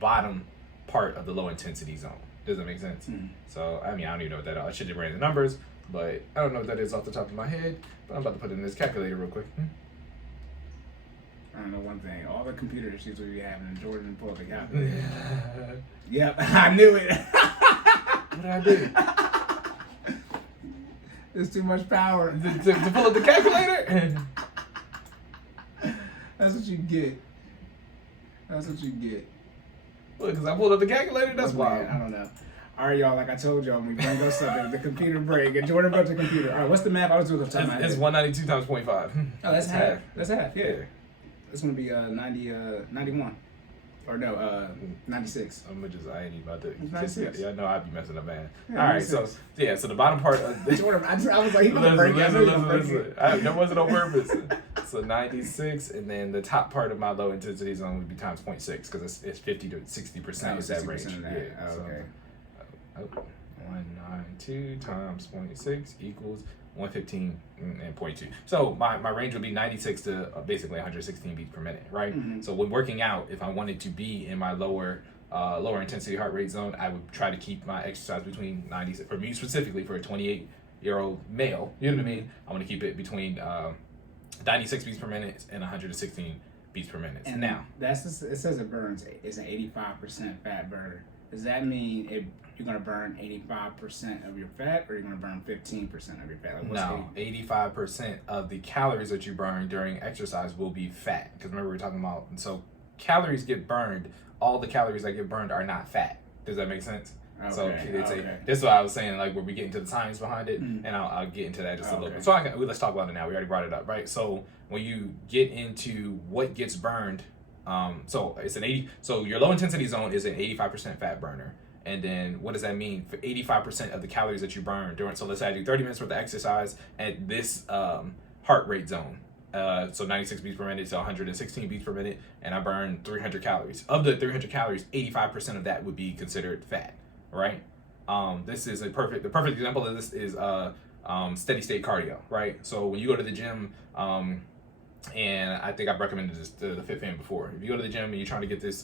bottom part of the low intensity zone. Does that make sense? Mm. So I don't even know what that is. I should have ran the numbers, but I don't know what that is off the top of my head. But I'm about to put it in this calculator real quick. I don't know one thing. All the computer issues we be having, and Jordan pulled the calculator. Yep, I knew it. What did I do? There's too much power to pull up the calculator. That's what you get. That's what you get. Look, because I pulled up the calculator, that's why. I don't know. All right, y'all, like I told y'all, when we bring those up, the computer break, and Jordan brought the computer. All right, what's the math? I was doing the time. It's 192 times 0.5. Oh, that's half. That's half, yeah. It's going to be 91. Or no, 96. I ain't even about to. 96. Yeah, I know I'd be messing up, man. Yeah, all right, 96. So the bottom part of Jordan, I was like, he going to break it. Listen. That wasn't on purpose. So 96, and then the top part of my low intensity zone would be times 0.6 because it's 50 to 60% is that range. Of that. Yeah. Oh, okay. So, 192 times 0.6 equals 115 and 0.2. So my range would be 96 to basically 116 beats per minute, right? Mm-hmm. So when working out, if I wanted to be in my lower intensity heart rate zone, I would try to keep my exercise between 90. For me specifically, for a 28-year-old male, you know what I mean? I want to keep it between 96 beats per minute and 116 beats per minute. And now it says it burns. It's an 85% fat burner. Does that mean you're going to burn 85% of your fat, or you're going to burn 15% of your fat? Like, no, 85% of the calories that you burn during exercise will be fat. Because remember, we were talking about, so calories get burned. All the calories that get burned are not fat. Does that make sense? Okay, so this is what I was saying, like where we get into the science behind it, and I'll get into that just a little bit. So let's talk about it now. We already brought it up, right? So when you get into what gets burned, so it's so your low intensity zone is an 85% fat burner. And then what does that mean? For 85% of the calories that you burn during, so let's say I do 30 minutes worth of exercise at this heart rate zone. So 96 beats per minute to 116 beats per minute, and I burn 300 calories. Of the 300 calories, 85% of that would be considered fat, right? This is the perfect example of this is steady state cardio, right? So when you go to the gym, and I think I've recommended this to the Fit Fan before. If you go to the gym and you're trying to get this,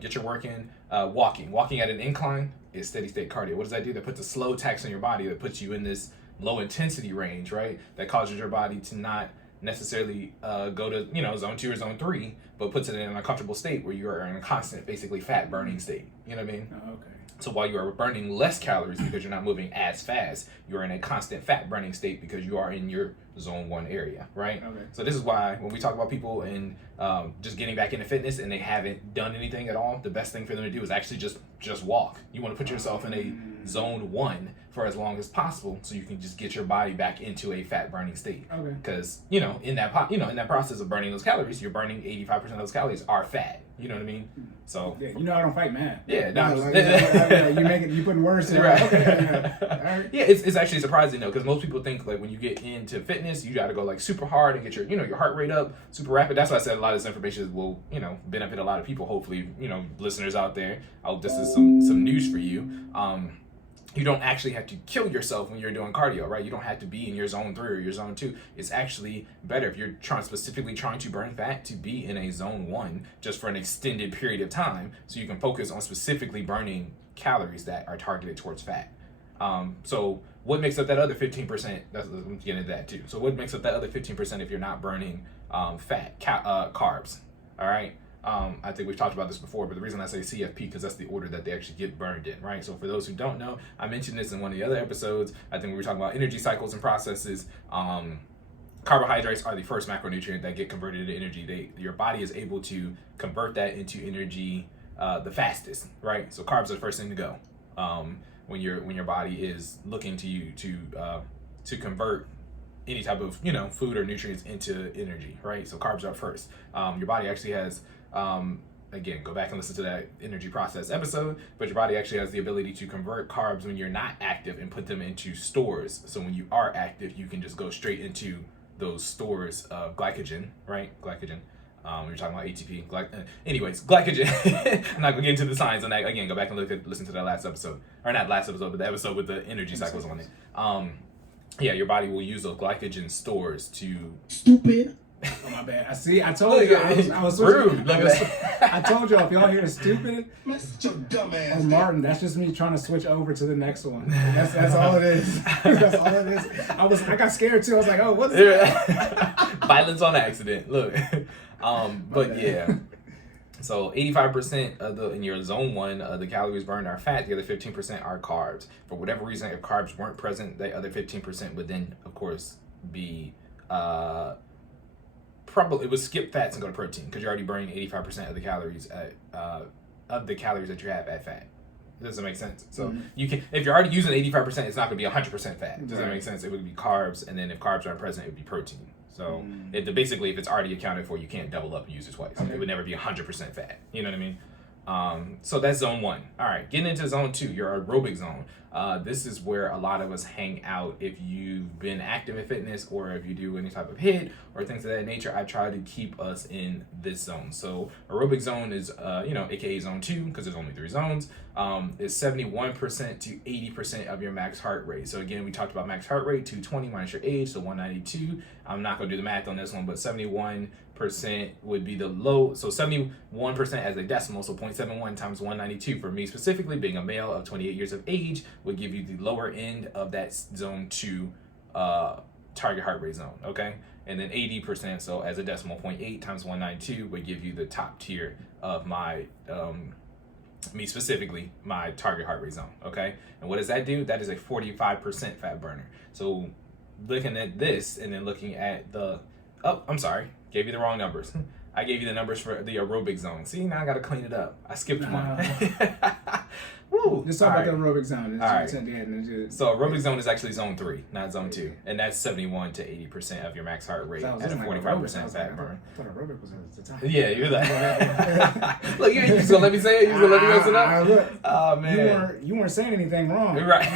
get your work in, walking at an incline is steady state cardio. What does that do? That puts a slow tax on your body that puts you in this low intensity range, right? That causes your body to not necessarily go to zone 2 or zone 3, but puts it in a comfortable state where you are in a constant, basically fat burning state. You know what I mean? Oh, okay. So while you are burning less calories because you're not moving as fast, you're in a constant fat burning state because you are in your zone 1 area, right? Okay. So this is why when we talk about people and just getting back into fitness and they haven't done anything at all, the best thing for them to do is actually just walk. You want to put yourself in a zone 1 for as long as possible, so you can just get your body back into a fat burning state. Okay. Because in that process of burning those calories, you're burning 85% of those calories are fat. You know what I mean? So yeah, I don't fight math. Yeah, you putting words in. Right. Okay, all right. Yeah, it's actually surprising though, because most people think like when you get into fitness, you got to go like super hard and get your heart rate up super rapid. That's why I said a lot of this information will benefit a lot of people. Hopefully, listeners out there. I hope this is some news for you. You don't actually have to kill yourself when you're doing cardio, right? You don't have to be in your zone 3 or your zone 2. It's actually better if you're specifically trying to burn fat to be in a zone 1 just for an extended period of time, so you can focus on specifically burning calories that are targeted towards fat. So what makes up that other 15%? Let's get into that too. So what makes up that other 15% if you're not burning fat, carbs? All right. I think we've talked about this before, but the reason I say CFP because that's the order that they actually get burned in, right? So for those who don't know, I mentioned this in one of the other episodes. I think we were talking about energy cycles and processes. Carbohydrates are the first macronutrient that get converted into energy. Your body is able to convert that into energy the fastest, right? So carbs are the first thing to go when your body is looking to you to convert any type of food or nutrients into energy, right? So carbs are first. Your body actually has again, go back and listen to that energy process episode, but your body actually has the ability to convert carbs when you're not active and put them into stores. So when you are active, you can just go straight into those stores of glycogen, right? Glycogen. We're talking about ATP. Anyways, glycogen. I'm not gonna get into the science on that. Again, go back and listen to that last episode, or not last episode, but the episode with the energy cycles on it. Yeah, your body will use those glycogen stores to. Stupid. Oh, my bad. I told you. I was rude. I told y'all if y'all hear stupid That's your dumb ass. or Martin, that's just me trying to switch over to the next one. That's all it is. That's all it is. I got scared too. I was like, oh, what's that? Violence on accident. Look. But yeah. So 85% in your zone 1, the calories burned are fat. The other 15% are carbs. For whatever reason, if carbs weren't present, the other 15% would then, of course, be probably it would skip fats and go to protein because you're already burning 85% of the calories that you have at fat. Does that make sense? So you can, if you're already using 85%, it's not going to be 100% fat. Does that make sense? It would be carbs, and then if carbs aren't present, it would be protein. So basically, if it's already accounted for, you can't double up and use it twice. Okay. It would never be 100% fat. You know what I mean? So that's zone 1. All right, getting into zone 2, your aerobic zone. This is where a lot of us hang out if you've been active in fitness or if you do any type of HIIT or things of that nature. I try to keep us in this zone. So aerobic zone is, aka zone 2, because there's only 3 zones, is 71% to 80% of your max heart rate. So again, we talked about max heart rate, 220 minus your age, so 192. I'm not going to do the math on this one, but 71% would be the low. So 71% as a decimal, so 0.71 times 192 for me specifically, being a male of 28 years of age, would give you the lower end of that zone 2 target heart rate zone, okay? And then 80%, so as a decimal, 0.8 times 192 would give you the top tier of my, me specifically, my target heart rate zone, okay? And what does that do? That is a 45% fat burner. So looking at this and then looking at the, I'm sorry, gave you the wrong numbers. I gave you the numbers for the aerobic zone. See, now I got to clean it up. I skipped one. Woo. Let's talk about the aerobic zone. All right. So aerobic zone is actually zone 3, not zone 2. And that's 71 to 80% of your max heart rate at a 45% fat burn. I thought aerobic was at the top. Yeah, you're like, look, you ain't just going to let me say it? You just going to let me mess it up? Oh, man. You weren't saying anything wrong. Right.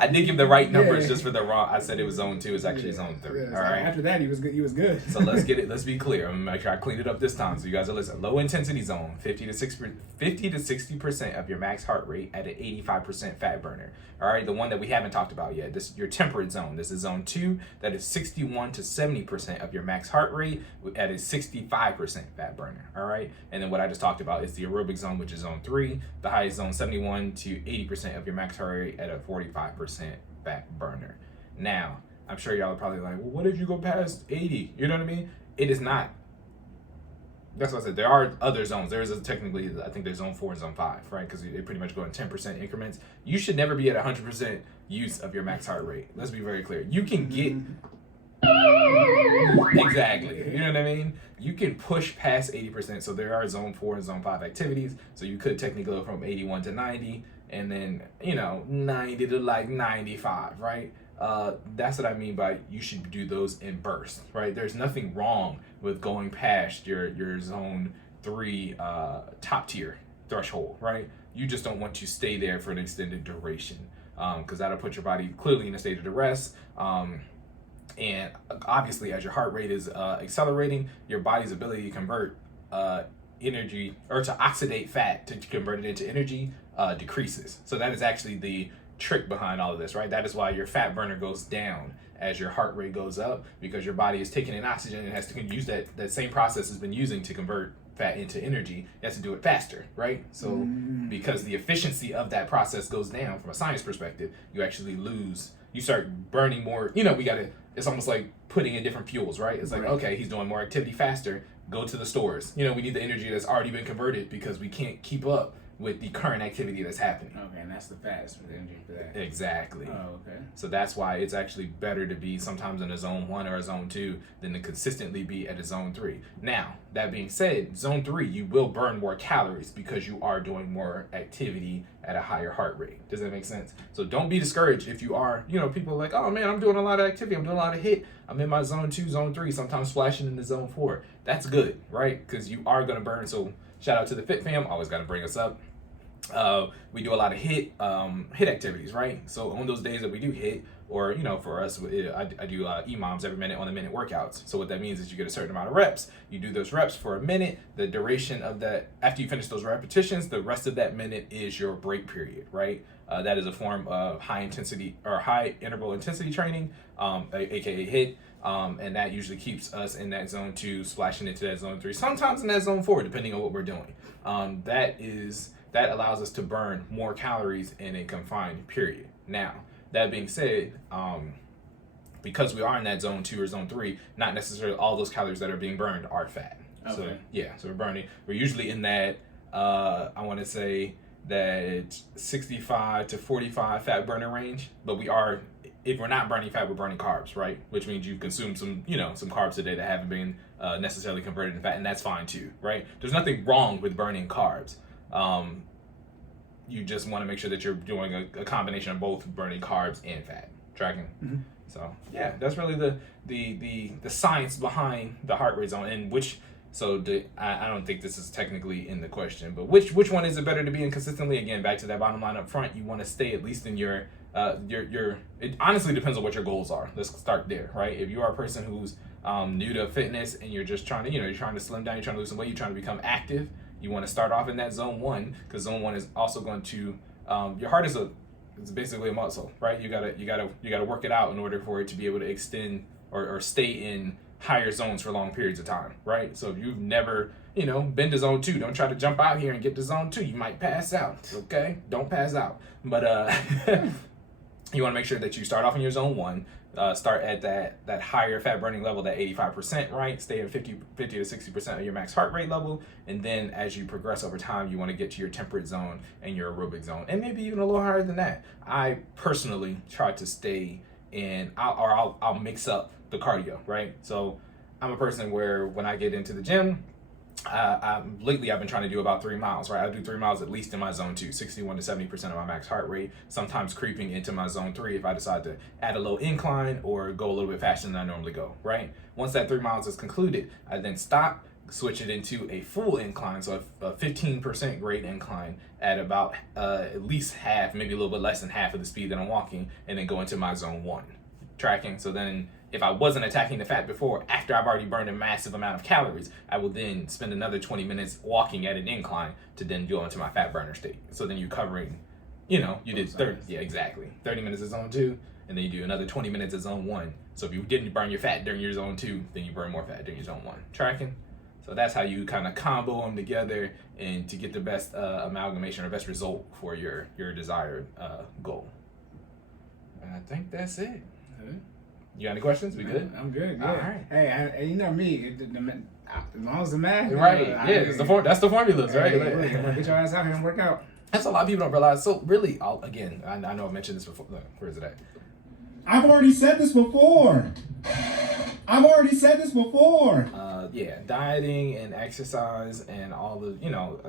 I did give the right numbers just for the wrong. I said it was zone 2. It's actually zone 3. All right. After that, he was good. He was good. So let's get it. Let's be clear. I'm going to make sure I cleaned it up this time so you guys are listening. Low intensity zone, 50 to 60% of your max heart rate at an 85% fat burner. All right, the one that we haven't talked about yet. This is your temperate zone. This is zone 2. That is 61 to 70% of your max heart rate at a 65% fat burner. All right, and then what I just talked about is the aerobic zone, which is zone 3. The highest zone, 71 to 80% of your max heart rate at a 45% fat burner. Now, I'm sure y'all are probably like, well, what if you go past 80? You know what I mean? It is not. That's what I said. There are other zones. There is technically, I think there's zone 4 and zone 5, right? Because they pretty much go in 10% increments. You should never be at 100% use of your max heart rate. Let's be very clear. You can get exactly. You know what I mean? You can push past 80%. So there are zone 4 and zone 5 activities. So you could technically go from 81 to 90, and then 90 to like 95, right? That's what I mean by you should do those in bursts, right? There's nothing wrong with going past your zone 3 top tier threshold, right? You just don't want to stay there for an extended duration because that'll put your body clearly in a state of duress. And obviously, as your heart rate is accelerating, your body's ability to convert energy or to oxidate fat to convert it into energy decreases. So that is actually the trick behind all of this, right? That is why your fat burner goes down as your heart rate goes up, because your body is taking in oxygen and has to use that same process has been using to convert fat into energy. It has to do it faster, right? So because the efficiency of that process goes down from a science perspective, you actually you start burning more. It's almost like putting in different fuels, right? It's like, okay, he's doing more activity faster, go to the stores. We need the energy that's already been converted because we can't keep up with the current activity that's happening. Okay, and that's the fast for the energy for that. Exactly. Oh, okay. So that's why it's actually better to be sometimes in a zone 1 or a zone 2 than to consistently be at a zone 3. Now, that being said, zone 3, you will burn more calories because you are doing more activity at a higher heart rate. Does that make sense? So don't be discouraged if you are, people are like, oh man, I'm doing a lot of activity, I'm doing a lot of HIIT, I'm in my zone 2, zone 3, sometimes splashing into zone 4. That's good, right? Because you are going to burn. So shout out to the Fit Fam, always got to bring us up. We do a lot of HIIT activities, right? So on those days that we do HIIT, or for us, I do EMOMs every minute on a minute workouts. So what that means is you get a certain amount of reps. You do those reps for a minute. The duration of that, after you finish those repetitions, the rest of that minute is your break period, right? That is a form of high intensity or high interval intensity training, aka HIIT. And that usually keeps us in that zone 2, splashing into that zone 3, sometimes in that zone 4, depending on what we're doing. That allows us to burn more calories in a confined period. Now, that being said, because we are in that zone 2 or zone 3, not necessarily all those calories that are being burned are fat. Okay. So we're usually in that, I want to say that 65 to 45 fat burner range, but if we're not burning fat, we're burning carbs, right? Which means you've consumed some carbs today that haven't been necessarily converted into fat, and that's fine too, right? There's nothing wrong with burning carbs. You just want to make sure that you're doing a combination of both burning carbs and fat. Tracking. So yeah, that's really the science behind the heart rate zone, and which So I don't think this is technically in the question, but which one is it better to be in consistently? Again, back to that bottom line up front, you want to stay at least in your it honestly depends on what your goals are. Let's start there, right? If you are a person who's new to fitness and you're just trying to, you're trying to slim down, you're trying to lose some weight, you're trying to become active, you want to start off in that zone 1, because zone 1 is also going to your heart it's basically a muscle, right? You gotta work it out in order for it to be able to extend or stay in higher zones for long periods of time, right? So if you've never, been to zone 2, don't try to jump out here and get to zone 2. You might pass out, okay? Don't pass out. But you want to make sure that you start off in your zone 1, start at that higher fat burning level, that 85%, right? Stay at 50 to 60% of your max heart rate level. And then as you progress over time, you want to get to your temperate zone and your aerobic zone, and maybe even a little higher than that. I personally try to stay in, I'll mix up the cardio, right? So I'm a person where when I get into the gym, lately I've been trying to do about 3 miles, right? I do 3 miles at least in my zone 2, 61 to 70% of my max heart rate, sometimes creeping into my zone 3 if I decide to add a low incline or go a little bit faster than I normally go, right? Once that 3 miles is concluded, I then stop, switch it into a full incline, so a 15% grade incline at about at least half, maybe a little bit less than half of the speed that I'm walking, and then go into my zone 1. Tracking. So then if I wasn't attacking the fat before, after I've already burned a massive amount of calories, I will then spend another 20 minutes walking at an incline to then go into my fat burner state. So then you're covering, you did 30, yeah, exactly. 30 minutes of zone 2, and then you do another 20 minutes of zone 1. So if you didn't burn your fat during your zone 2, then you burn more fat during your zone 1. Tracking? So that's how you kind of combo them together and to get the best amalgamation or best result for your desired goal. And I think that's it. You got any questions? We good? I'm good. All right. Hey, you know me. As long as the math, right? That's the formulas, right? Get your ass out here and work out. That's a lot of people don't realize. So really, again, I know I mentioned this before. Look, where is it at? I've already said this before. Yeah, dieting and exercise and all the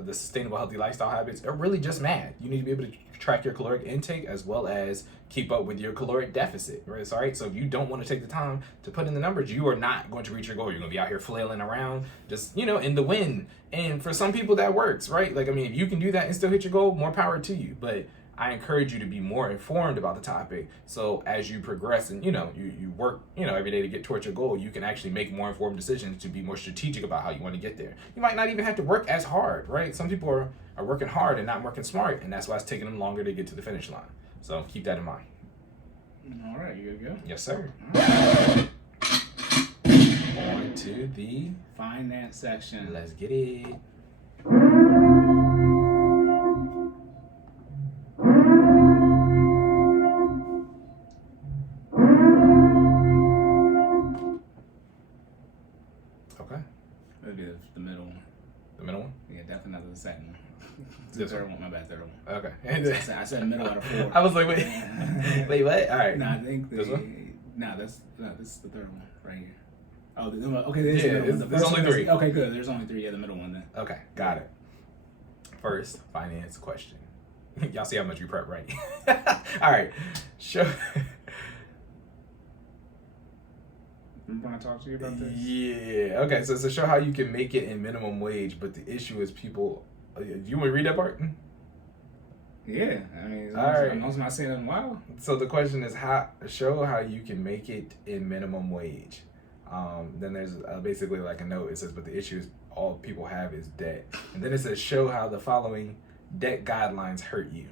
the sustainable healthy lifestyle habits are really just math. You need to be able to track your caloric intake as well as keep up with your caloric deficit, right? All right. So if you don't want to take the time to put in the numbers, you are not going to reach your goal. You're going to be out here flailing around, just in the wind. And for some people that works, right? Like, I mean, if you can do that and still hit your goal, more power to you. But I encourage you to be more informed about the topic. So as you progress and, you work, every day to get towards your goal, you can actually make more informed decisions to be more strategic about how you want to get there. You might not even have to work as hard, right? Some people are working hard and not working smart, and that's why it's taking them longer to get to the finish line. So keep that in mind. All right, you good to go? Yes, sir. Right. On to the finance section. Let's get it. Definitely not the second one. The third one, my bad, third one. Okay. I said middle out of 4. I was like, wait, wait, what? All right. No, I think this one. This is the third one right here. Oh, okay. There's only 3. Okay, good. There's only 3. Yeah, the middle one then. Okay, got it. First, finance question. Y'all see how much you prep, right? All right. Remember when I talked to you about this? Yeah. Okay. So show how you can make it in minimum wage, but the issue is people. Do you want to read that part? Yeah. I mean, all right. I'm not saying that in a while. So the question is show how you can make it in minimum wage. Then there's basically like a note. It says, but the issue is all people have is debt. And then it says, show how the following debt guidelines hurt you.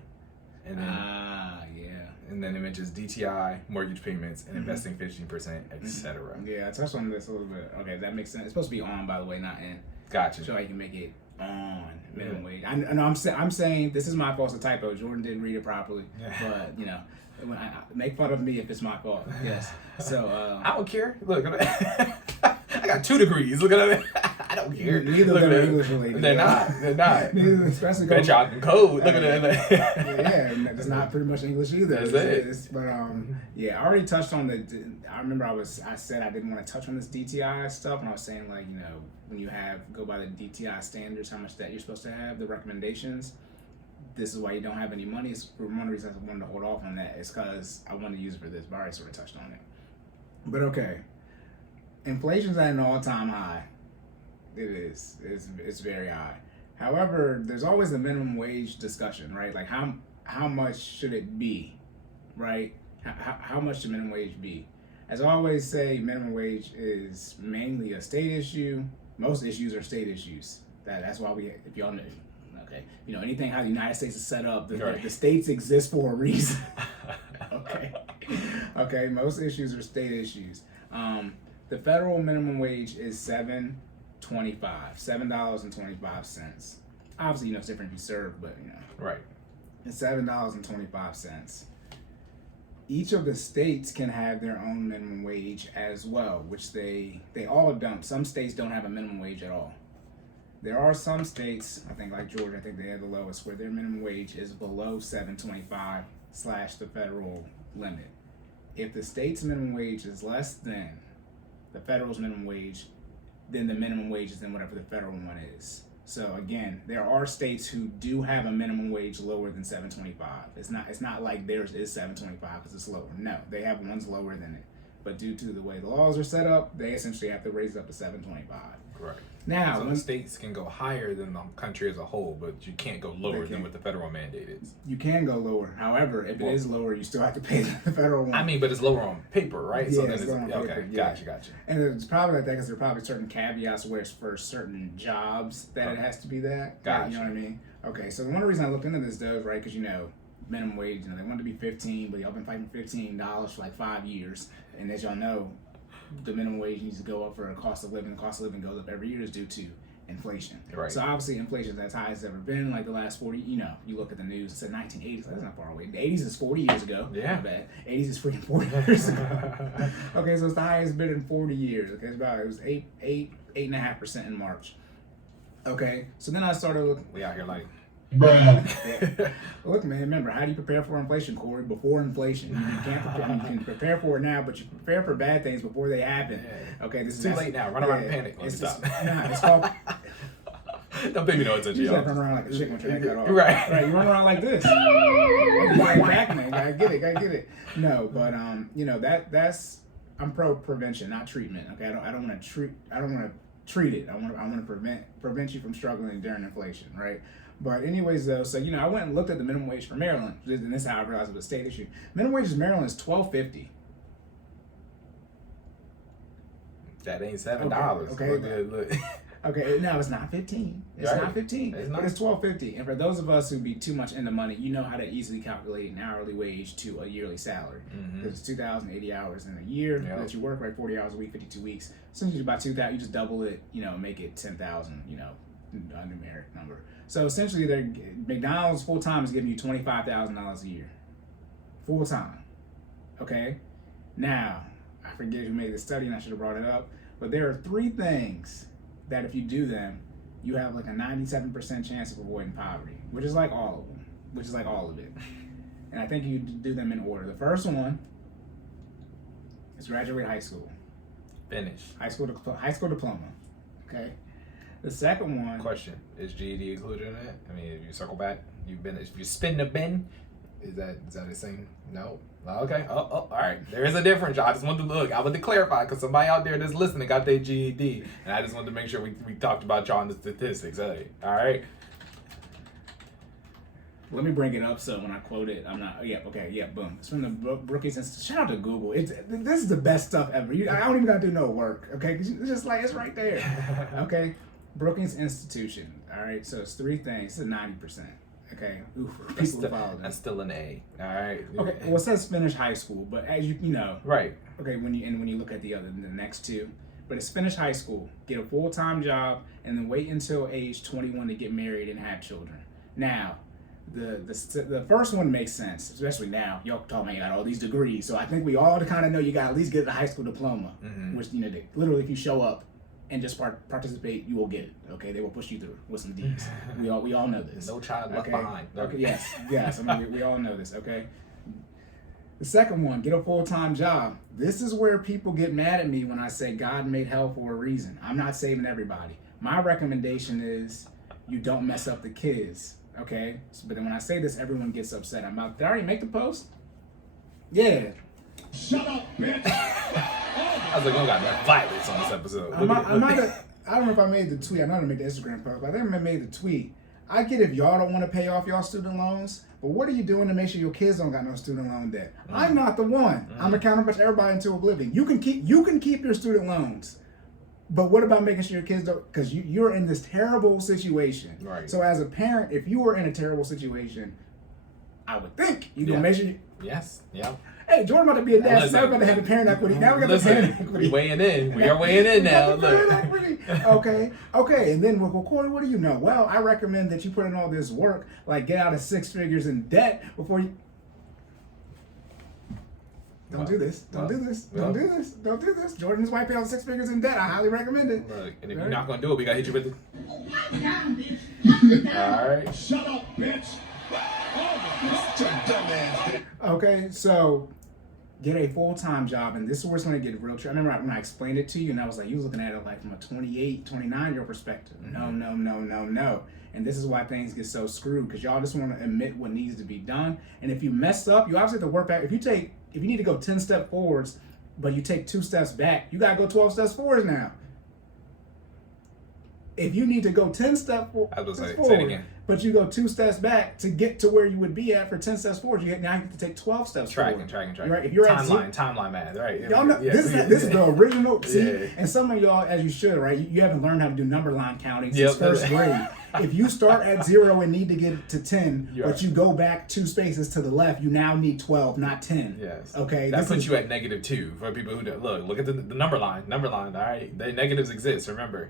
And then, yeah. And then it mentions DTI, mortgage payments, and investing 15%, etc. Yeah, I touched on this a little bit. Okay, that makes sense. It's supposed to be on, by the way, not in. Gotcha. So how you can make it on minimum wage. I know I'm saying this is my fault. It's a typo. Jordan didn't read it properly, but when I make fun of me if it's my fault. Yes. So I don't care. Look, I got 2 degrees. Look at that. I don't care. Neither of them are English related. They're not. Especially bet y'all can code. Look at that. Yeah, it's not pretty much English either. That's it. But I already touched on I remember I said I didn't want to touch on this DTI stuff, and I was saying like when you go by the DTI standards, how much debt you're supposed to have, the recommendations. This is why you don't have any money. It's one of the reasons I wanted to hold off on that is because I wanted to use it for this, but I already sort of touched on it. But okay, inflation's at an all-time high. It is. It's very high. However, there's always the minimum wage discussion, right? Like how much should it be, right? How much should minimum wage be? As I always say, minimum wage is mainly a state issue. Most issues are state issues. That's why if y'all know, okay, anything how the United States is set up, the states exist for a reason. Okay. Most issues are state issues. The federal minimum wage is $7.25. Obviously, it's different if you serve, but Right. It's $7.25. Each of the states can have their own minimum wage as well, which they all don't. Some states don't have a minimum wage at all. There are some states, I think like Georgia, I think they have the lowest, where their minimum wage is below $7.25 / the federal limit. If the state's minimum wage is less than the federal's minimum wage, then the minimum wage is then whatever the federal one is. So again, there are states who do have a minimum wage lower than $7.25. It's not like theirs is $7.25 because it's lower. No, they have ones lower than it. But due to the way the laws are set up, they essentially have to raise it up to $7.25. Correct. Now, some states can go higher than the country as a whole, but you can't go lower than what the federal mandate is. You can go lower. However, if it is lower, you still have to pay the federal one. I mean, but it's lower on paper, right? Yeah, So then it's lower on paper, okay, yeah. Gotcha. And it's probably like that because there are probably certain caveats where it's for certain jobs that it has to be that. Gotcha. You know what I mean? Okay, so one of the reasons I looked into this though is right because minimum wage, they want it to be $15, but y'all been fighting $15 for like 5 years, and as y'all know, the minimum wage needs to go up for a cost of living. The cost of living goes up every year is due to inflation. Right. So obviously inflation is as high as it's ever been, like the last 40, you look at the news, it's the 1980s, that's not far away. The 80s is 40 years ago. Yeah. Not bad. 80s is freaking 40 years ago. Okay, so it's the highest been in 40 years. Okay, it was 8.5% in March. Okay, so then I started looking. We out here like, Bruh. Yeah. Look, man, remember, how do you prepare for inflation, Corey? Before inflation. You can't prepare. You can prepare for it now, but you prepare for bad things before they happen. Yeah. Okay, it's too late now. Run around and panic. It's called. Don't pay me no attention, You y'all. just run around like a chicken with your head cut off. Right. You run around like this. Pac-Man, gotta get it. No, but that's I'm pro prevention, not treatment. Okay, I don't want to treat it. I want to prevent you from struggling during inflation, right? But anyways, though, so I went and looked at the minimum wage for Maryland, and this is how I realized it was a state issue. Minimum wage in Maryland is $12.50. That ain't $7. Okay. Look. Okay, no, it's not 15. It's Right. not 15. It's not. But it's $12.50. And for those of us who be too much into money, you know how to easily calculate an hourly wage to a yearly salary. Because it's 2,080 hours in a year that you work, right? 40 hours a week, 52 weeks. Essentially, about 2,000, you just double it, make it 10,000, a numeric number. So essentially, McDonald's full time is giving you $25,000 a year, full time. Okay. Now, I forget who made the study, and I should have brought it up. But there are 3 things that if you do them, you have like a 97% chance of avoiding poverty, which is like all of them, all of it. And I think you do them in order. The first one is graduate high school. Finish. High school diploma. Okay. The second one. Question: is GED included in it? I mean, if you circle back, if you spin the bin, is that the same? No. Okay. All right. There is a difference. I just wanted to clarify because somebody out there that's listening got their GED, and I just wanted to make sure we talked about y'all in the statistics. Hey, all right. Let me bring it up so when I quote it, I'm not. Yeah. Okay. Yeah. Boom. It's from the Brookings Institute. Shout out to Google. This is the best stuff ever. I don't even gotta do no work. Okay. 'Cause it's just like it's right there. Okay. Brookings Institution. All right. So it's 3 things. It's 90%. Okay. Ooh, That's still an A. All right. Okay. Well, it says finish high school, but as you know. Right. Okay. When you look at the next 2, but it's finish high school, get a full-time job, and then wait until age 21 to get married and have children. Now, the first one makes sense, especially now. Y'all talking about you got all these degrees, so I think we all kind of know you got to at least get the high school diploma, which literally if you show up and just participate, you will get it. Okay, they will push you through with some D's. We all know this. No child left behind. Okay, yes. I mean, we all know this. Okay. The second one, get a full-time job. This is where people get mad at me when I say God made hell for a reason. I'm not saving everybody. My recommendation is you don't mess up the kids. Okay, but then when I say this, everyone gets upset. Did I already make the post? Yeah. Shut up, bitch. I was like, we got no violence on this episode. I I don't know if I made the tweet. I know I didn't make the Instagram post, but I think I made the tweet. I get if y'all don't want to pay off y'all student loans, but what are you doing to make sure your kids don't got no student loan debt? I'm not the one. I'm accountable to everybody into oblivion. You can keep your student loans, but what about making sure your kids don't? Because you're in this terrible situation. Right. So as a parent, if you were in a terrible situation, I would think you gonna make sure. Yes. Yeah. Hey, Jordan about to be a dad. Now we're about to have the parent equity. Now we got the parent equity. We weighing in. We are weighing in now. Look. Okay. And then, well, Corey, what do you know? Well, I recommend that you put in all this work, like get out of 6 figures in debt before you. Don't do this. Don't do this. Jordan's wife paid out 6 figures in debt. I highly recommend it. Look, and if you're not gonna do it, we gotta hit you with it. All right. Shut up, bitch. Okay, so get a full-time job, and this is where it's going to get real true. I remember when I explained it to you, and I was like, you was looking at it like from a 28, 29-year perspective. No. And this is why things get so screwed, because y'all just want to admit what needs to be done. And if you mess up, you obviously have to work back. If you need to go 10 steps forwards, but you take 2 steps back, you got to go 12 steps forwards now. If you need to go 10 steps forward, say it again. But you go 2 steps back to get to where you would be at for 10 steps forward, now you have to take 12 steps forward. Tracking. Right? If you're timeline math, right? Y'all know, this is the original. See, and some of y'all, as you should, right? You haven't learned how to do number line counting since first grade. If you start at 0 and need to get it to 10, but you go back 2 spaces to the left, you now need 12, not 10. Yes. Okay. That puts you at -2 for people who don't look at the number line. All right, the negatives exist. Remember.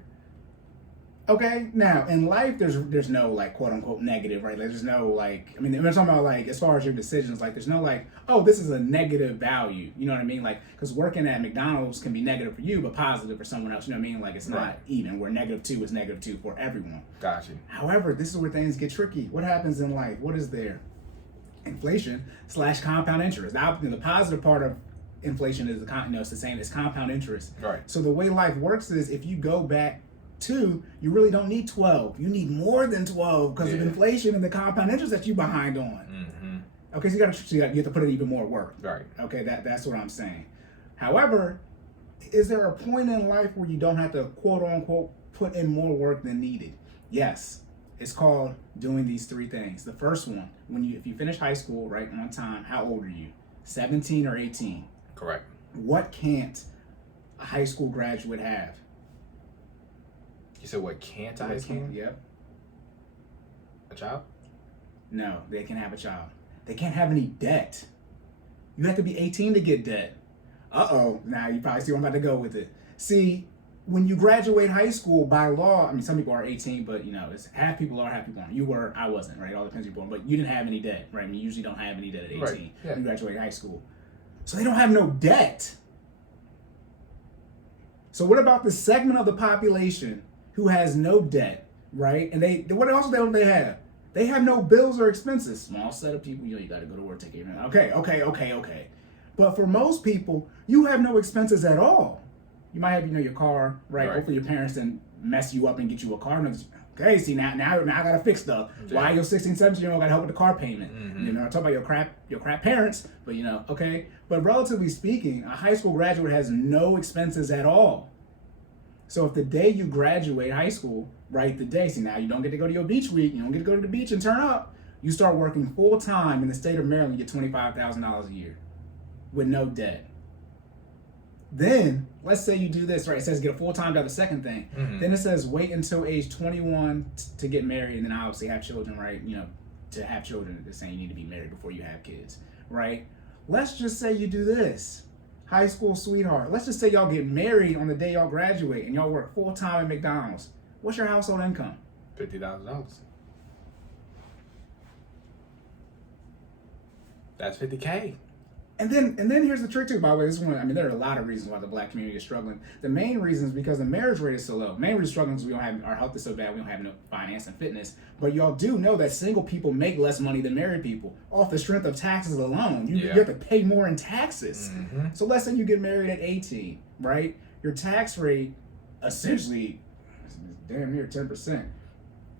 Okay, now in life, there's no like quote unquote negative, right? Like, there's no like, I mean, we're talking about like as far as your decisions, like there's no like, oh, this is a negative value, you know what I mean? Like, because working at McDonald's can be negative for you, but positive for someone else, you know what I mean? Like, it's not even. Where -2 is -2 for everyone. Gotcha. However, this is where things get tricky. What happens in life? What is there? Inflation / compound interest. Now, the positive part of inflation is it's the same as compound interest. Right. So the way life works is if you go back 2, you really don't need 12. You need more than 12 because of inflation and the compound interest that you behind on. Mm-hmm. Okay, so you have to put in even more work. Right. Okay, that's what I'm saying. However, is there a point in life where you don't have to quote unquote put in more work than needed? Yes. It's called doing these 3 things. The first one, if you finish high school right on time, how old are you? 17 or 18? Correct. What can't a high school graduate have? You said what can't a high school? Yep. A child? No, they can have a child. They can't have any debt. You have to be 18 to get debt. Now you probably see where I'm about to go with it. See, when you graduate high school by law, I mean, some people are 18, but it's half people are, half people aren't. You were, I wasn't, right? It all depends who you're born, but you didn't have any debt, right? I mean, you usually don't have any debt at 18 right. Yeah. when you graduate high school. So they don't have no debt. So what about the segment of the population who has no debt, right? And what else don't they have? They have no bills or expenses. Small set of people, you got to go to work, take care of it. Okay. But for most people, you have no expenses at all. You might have, your car, right? Hopefully your parents didn't mess you up and get you a car. Okay, see, now I got to fix stuff. Yeah. Why your 16, 17-year-old got to help with the car payment? Mm-hmm. I talk about your crap parents, but okay. But relatively speaking, a high school graduate has no expenses at all. So if the day you graduate high school, right, now you don't get to go to your beach week, you don't get to go to the beach and turn up, you start working full time in the state of Maryland, you get $25,000 a year with no debt. Then, let's say you do this, right, it says get a full-time job, the second thing. Mm-hmm. Then it says wait until age 21 to get married and then obviously have children, right? To have children, they're saying you need to be married before you have kids, right? Let's just say you do this. High school sweetheart. Let's just say y'all get married on the day y'all graduate and y'all work full-time at McDonald's. What's your household income? $50,000. That's $50K. And then here's the trick too, by the way. This one, there are a lot of reasons why the black community is struggling. The main reason is because the marriage rate is so low. The main reason struggling is we don't have, our health is so bad, we don't have no finance and fitness. But y'all do know that single people make less money than married people off the strength of taxes alone. You have to pay more in taxes. Mm-hmm. So let's say you get married at 18, right? Your tax rate essentially is damn near 10%.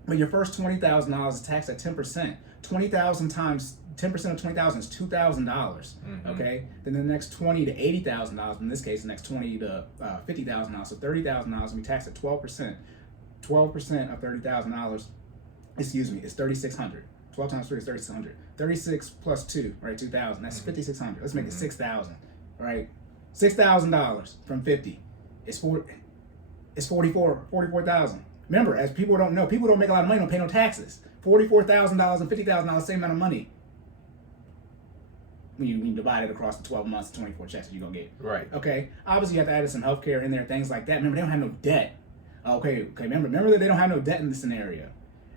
But your first $20,000 is taxed at 10%. 20,000 times 10% of 20,000 is $2,000. Okay, then the next 20 to $80,000. In this case, the next 20 to $50,000. So $30,000. We tax at 12%. 12% of $30,000. Excuse me, is 3,600. 12 times 3 is 3,600. 36 plus 2, right? 2,000. That's 5,600. Let's make it 6,000. Right? $6,000 from 50. It's 44,000. Remember, as people don't know, people don't make a lot of money, don't pay no taxes. $44,000 and $50,000, same amount of money. When you divide it across the 12 months, 24 checks that you're going to get. Right. Okay. Obviously, you have to add some healthcare in there, things like that. Remember, they don't have no debt. Okay. Remember that they don't have no debt in this scenario.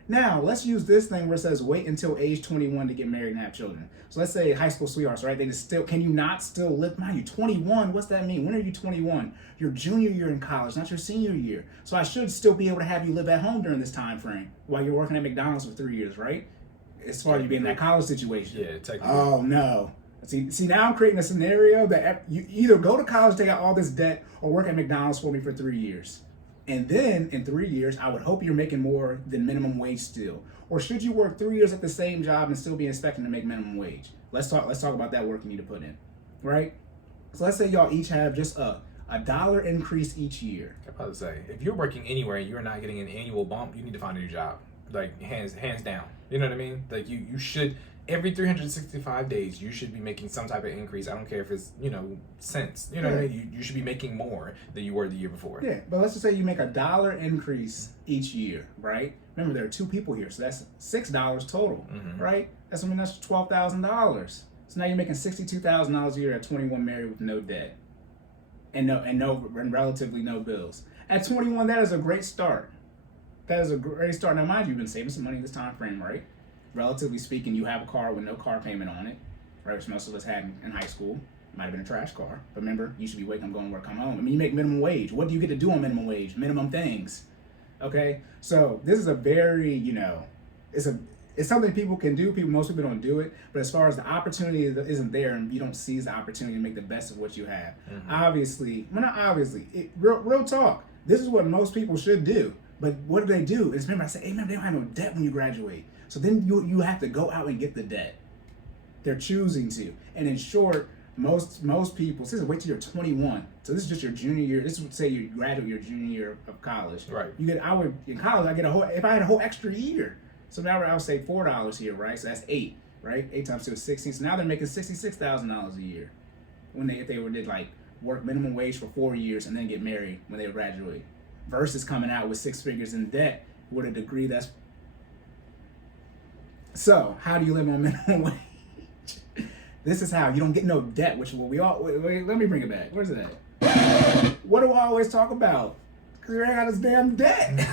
Now, let's use this thing where it says wait until age 21 to get married and have children. So let's say high school sweethearts, right? They just still, can you not still live? Mind you, 21, what's that mean? When are you 21? Your junior year in college, not your senior year. So I should still be able to have you live at home during this time frame while you're working at McDonald's for 3 years, right? As far as you being in that college situation. Yeah, technically. Oh, no. See, now I'm creating a scenario that you either go to college, take out all this debt, or work at McDonald's for me for 3 years. And then in 3 years, I would hope you're making more than minimum wage still. Or should you work 3 years at the same job and still be expecting to make minimum wage? Let's talk about that work you need to put in, right? So let's say y'all each have just a $1 increase each year. I'm about to say, if you're working anywhere and you're not getting an annual bump, you need to find a new job. Like hands down. You know what I mean? Like you should. Every 365 days, you should be making some type of increase. I don't care if it's, cents. You know what I mean? You should be making more than you were the year before. Yeah, but let's just say you make $1 increase each year, right? Remember, there are 2 people here, so that's $6 total, right? That's $12,000. So now you're making $62,000 a year at 21, married with no debt, and relatively no bills. At 21, that is a great start. That is a great start. Now, mind you, you've been saving some money in this time frame, right? Relatively speaking, you have a car with no car payment on it, right? Which most of us had in high school. It might have been a trash car. But remember, you should be waking up, going to work, come home. I mean, you make minimum wage. What do you get to do on minimum wage? Minimum things. Okay? So this is a very, it's something people can do. Most people don't do it. But as far as the opportunity isn't there and you don't seize the opportunity to make the best of what you have. Real talk. This is what most people should do. But what do they do? Is remember, I said, hey, man, they don't have no debt when you graduate. So then you have to go out and get the debt. They're choosing to. And in short, most people, since wait till you're 21. So this is just your junior year. This would say you graduate your junior year of college. Right. In college, I get if I had a whole extra year. So now I would say $4 here, right? So that's 8, right? 8 times 2 is 16. So now they're making $66,000 a year if they did like work minimum wage for 4 years and then get married when they graduate. Versus coming out with 6 figures in debt with a degree that's. So, how do you live on minimum wage? This is how. You don't get no debt, which we all. Wait, let me bring it back. Where's it at? What do I always talk about? Because you ain't got this damn debt.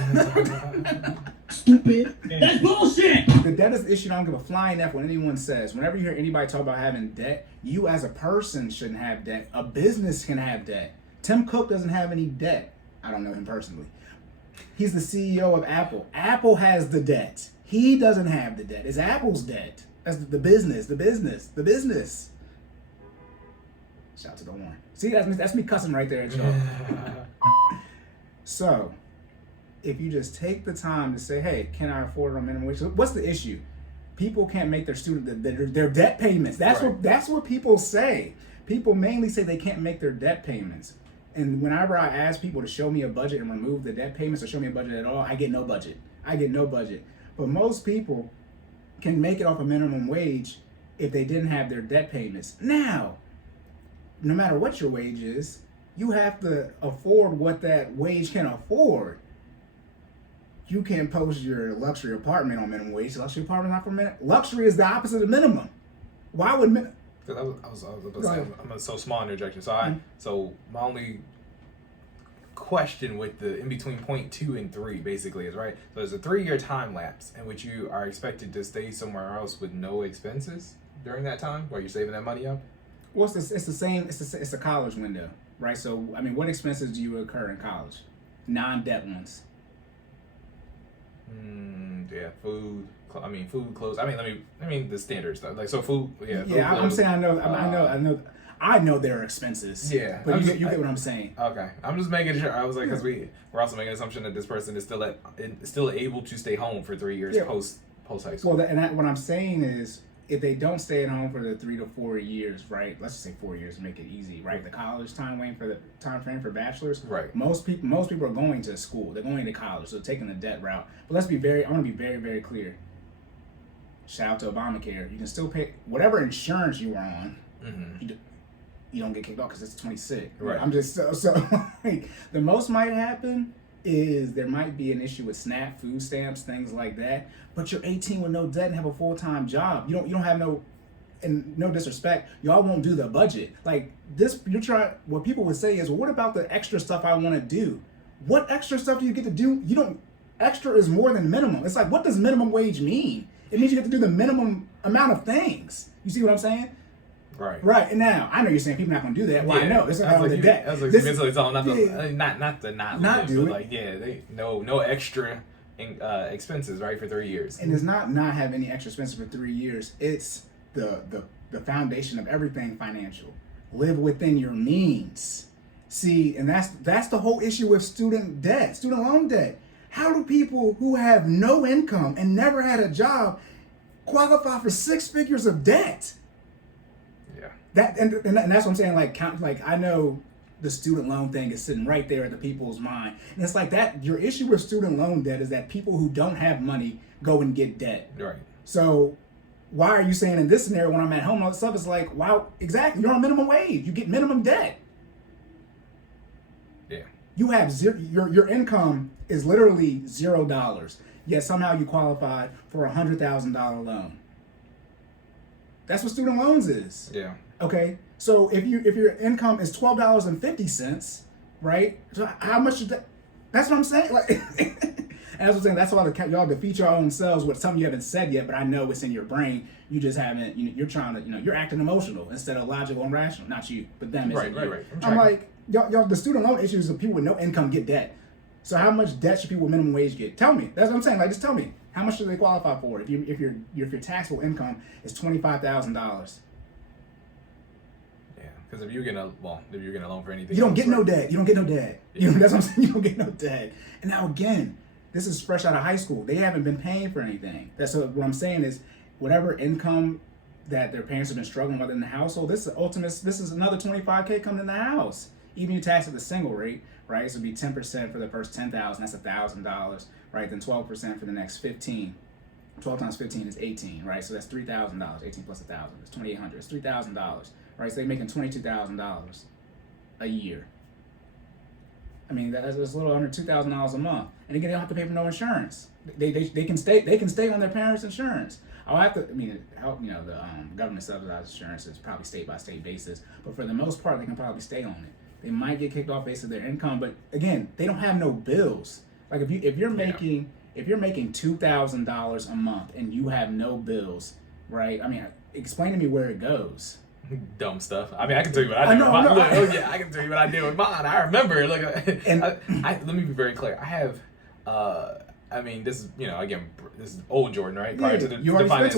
Stupid. That's bullshit. The debt is issued. I don't give a flying F what anyone says. Whenever you hear anybody talk about having debt, you as a person shouldn't have debt. A business can have debt. Tim Cook doesn't have any debt. I don't know him personally. He's the CEO of Apple. Apple has the debt. He doesn't have the debt. It's Apple's debt. That's the business. Shout out to the horn. See, that's me cussing right there at y'all. So, if you just take the time to say, hey, can I afford it on minimum wage? So what's the issue? People can't make their debt payments. That's what people say. People mainly say they can't make their debt payments. And whenever I ask people to show me a budget and remove the debt payments or show me a budget at all, I get no budget. But most people can make it off a minimum wage if they didn't have their debt payments. Now, no matter what your wage is, you have to afford what that wage can afford. You can't post your luxury apartment on minimum wage. Luxury apartment not for minimum. Luxury is the opposite of minimum. Why would minimum? Because I was about to say, I'm so small interjection. So my only question with the in between point 2 and 3 basically is right. So there's a 3-year time lapse in which you are expected to stay somewhere else with no expenses during that time while you're saving that money up. Well, it's the same. It's a college window, right? So I mean, what expenses do you incur in college? Non-debt ones. Yeah, food, clothes. I mean the standard stuff. Like so, food. Yeah. Food, yeah, I'm saying I know there are expenses. Yeah, but you get what I'm saying. Okay, I'm just making sure. I was like, because we're also making an assumption that this person is still able to stay home for 3 years post high school. Well, what I'm saying is, if they don't stay at home for the 3 to 4 years, right? Let's just say 4 years to make it easy, right? The college time frame for bachelors, right? Most people are going to school. They're going to college, so they're taking the debt route. But I want to be very, very clear. Shout out to Obamacare. You can still pay whatever insurance you are on. Mm-hmm. You don't get kicked off because it's 26. Right. I'm just so like, the most might happen is there might be an issue with SNAP, food stamps, things like that. But you're 18 with no debt and have a full-time job. You don't have no, and no disrespect, y'all won't do the budget. Like this, what people would say is, well, what about the extra stuff I want to do? What extra stuff do you get to do? Extra is more than minimum. It's like, what does minimum wage mean? It means you get to do the minimum amount of things. You see what I'm saying? Right. Right. And now I know you're saying people not gonna do that. Well, I know it's like the debt. That's like mentally it's all not do it. Like they no extra expenses, right, for 3 years. And it's not have any extra expenses for 3 years. It's the foundation of everything financial. Live within your means. See, and that's the whole issue with student loan debt. How do people who have no income and never had a job qualify for 6 figures of debt? And that's what I'm saying. Like I know the student loan thing is sitting right there at the people's mind, and it's like that. Your issue with student loan debt is that people who don't have money go and get debt. Right. So why are you saying in this scenario when I'm at home all this stuff? It's like, wow, exactly. You're on minimum wage. You get minimum debt. Yeah. You have your income is literally $0. Yet somehow you qualified for a $100,000 loan. That's what student loans is. Yeah. Okay, so if your income is $12.50, right? So how much is that? That's what I'm saying. Like, and that's what I'm saying. That's why y'all defeat your own selves with something you haven't said yet, but I know it's in your brain. You just haven't. You're trying to. You're acting emotional instead of logical and rational. Not you, but them. Right. I'm like, y'all. The student loan issues of people with no income get debt. So how much debt should people with minimum wage get? Tell me. That's what I'm saying. Like, just tell me. How much should they qualify for if your taxable income is $25,000? Because if you're getting a loan for anything, you don't get no debt. You don't get no debt. Yeah. That's what I'm saying. You don't get no debt. And now again, this is fresh out of high school. They haven't been paying for anything. That's what I'm saying is whatever income that their parents have been struggling with in the household, this is another $25K coming in the house. Even you tax at the single rate, right? So it'd be 10% for the first $10,000. That's $1,000, right? Then 12% for the next 15. 12 times 15 is 18, right? So that's $3,000. 18 plus 1,000 is $2,800. It's $3,000. Right, so they're making $22,000 a year. I mean, that's a little under $2,000 a month, and again, they don't have to pay for no insurance. They can stay on their parents' insurance. I'll have to. I mean, help. The government subsidized insurance is probably state by state basis, but for the most part, they can probably stay on it. They might get kicked off based on their income, but again, they don't have no bills. Like if you're making $2,000 a month and you have no bills, right? I mean, explain to me where it goes. Dumb stuff. I mean, I can tell you what I did with mine. I can tell you what I did with mine. I remember. Look, let me be very clear. I have, I mean, this is, again, this is old Jordan, right? Prior to the finance.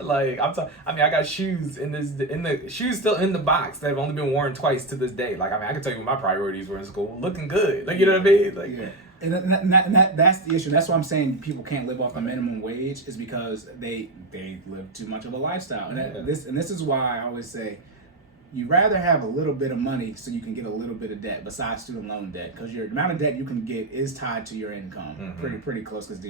Like I got shoes in the shoes still in the box that have only been worn twice to this day. Like, I mean, I can tell you what my priorities were in school, looking good. Like, you know what I mean? Like, yeah. And that's the issue. That's why I'm saying people can't live off a minimum wage is because they live too much of a lifestyle. And this is why I always say you'd rather have a little bit of money so you can get a little bit of debt besides student loan debt, because your amount of debt you can get is tied to your income. Mm-hmm. Pretty close, because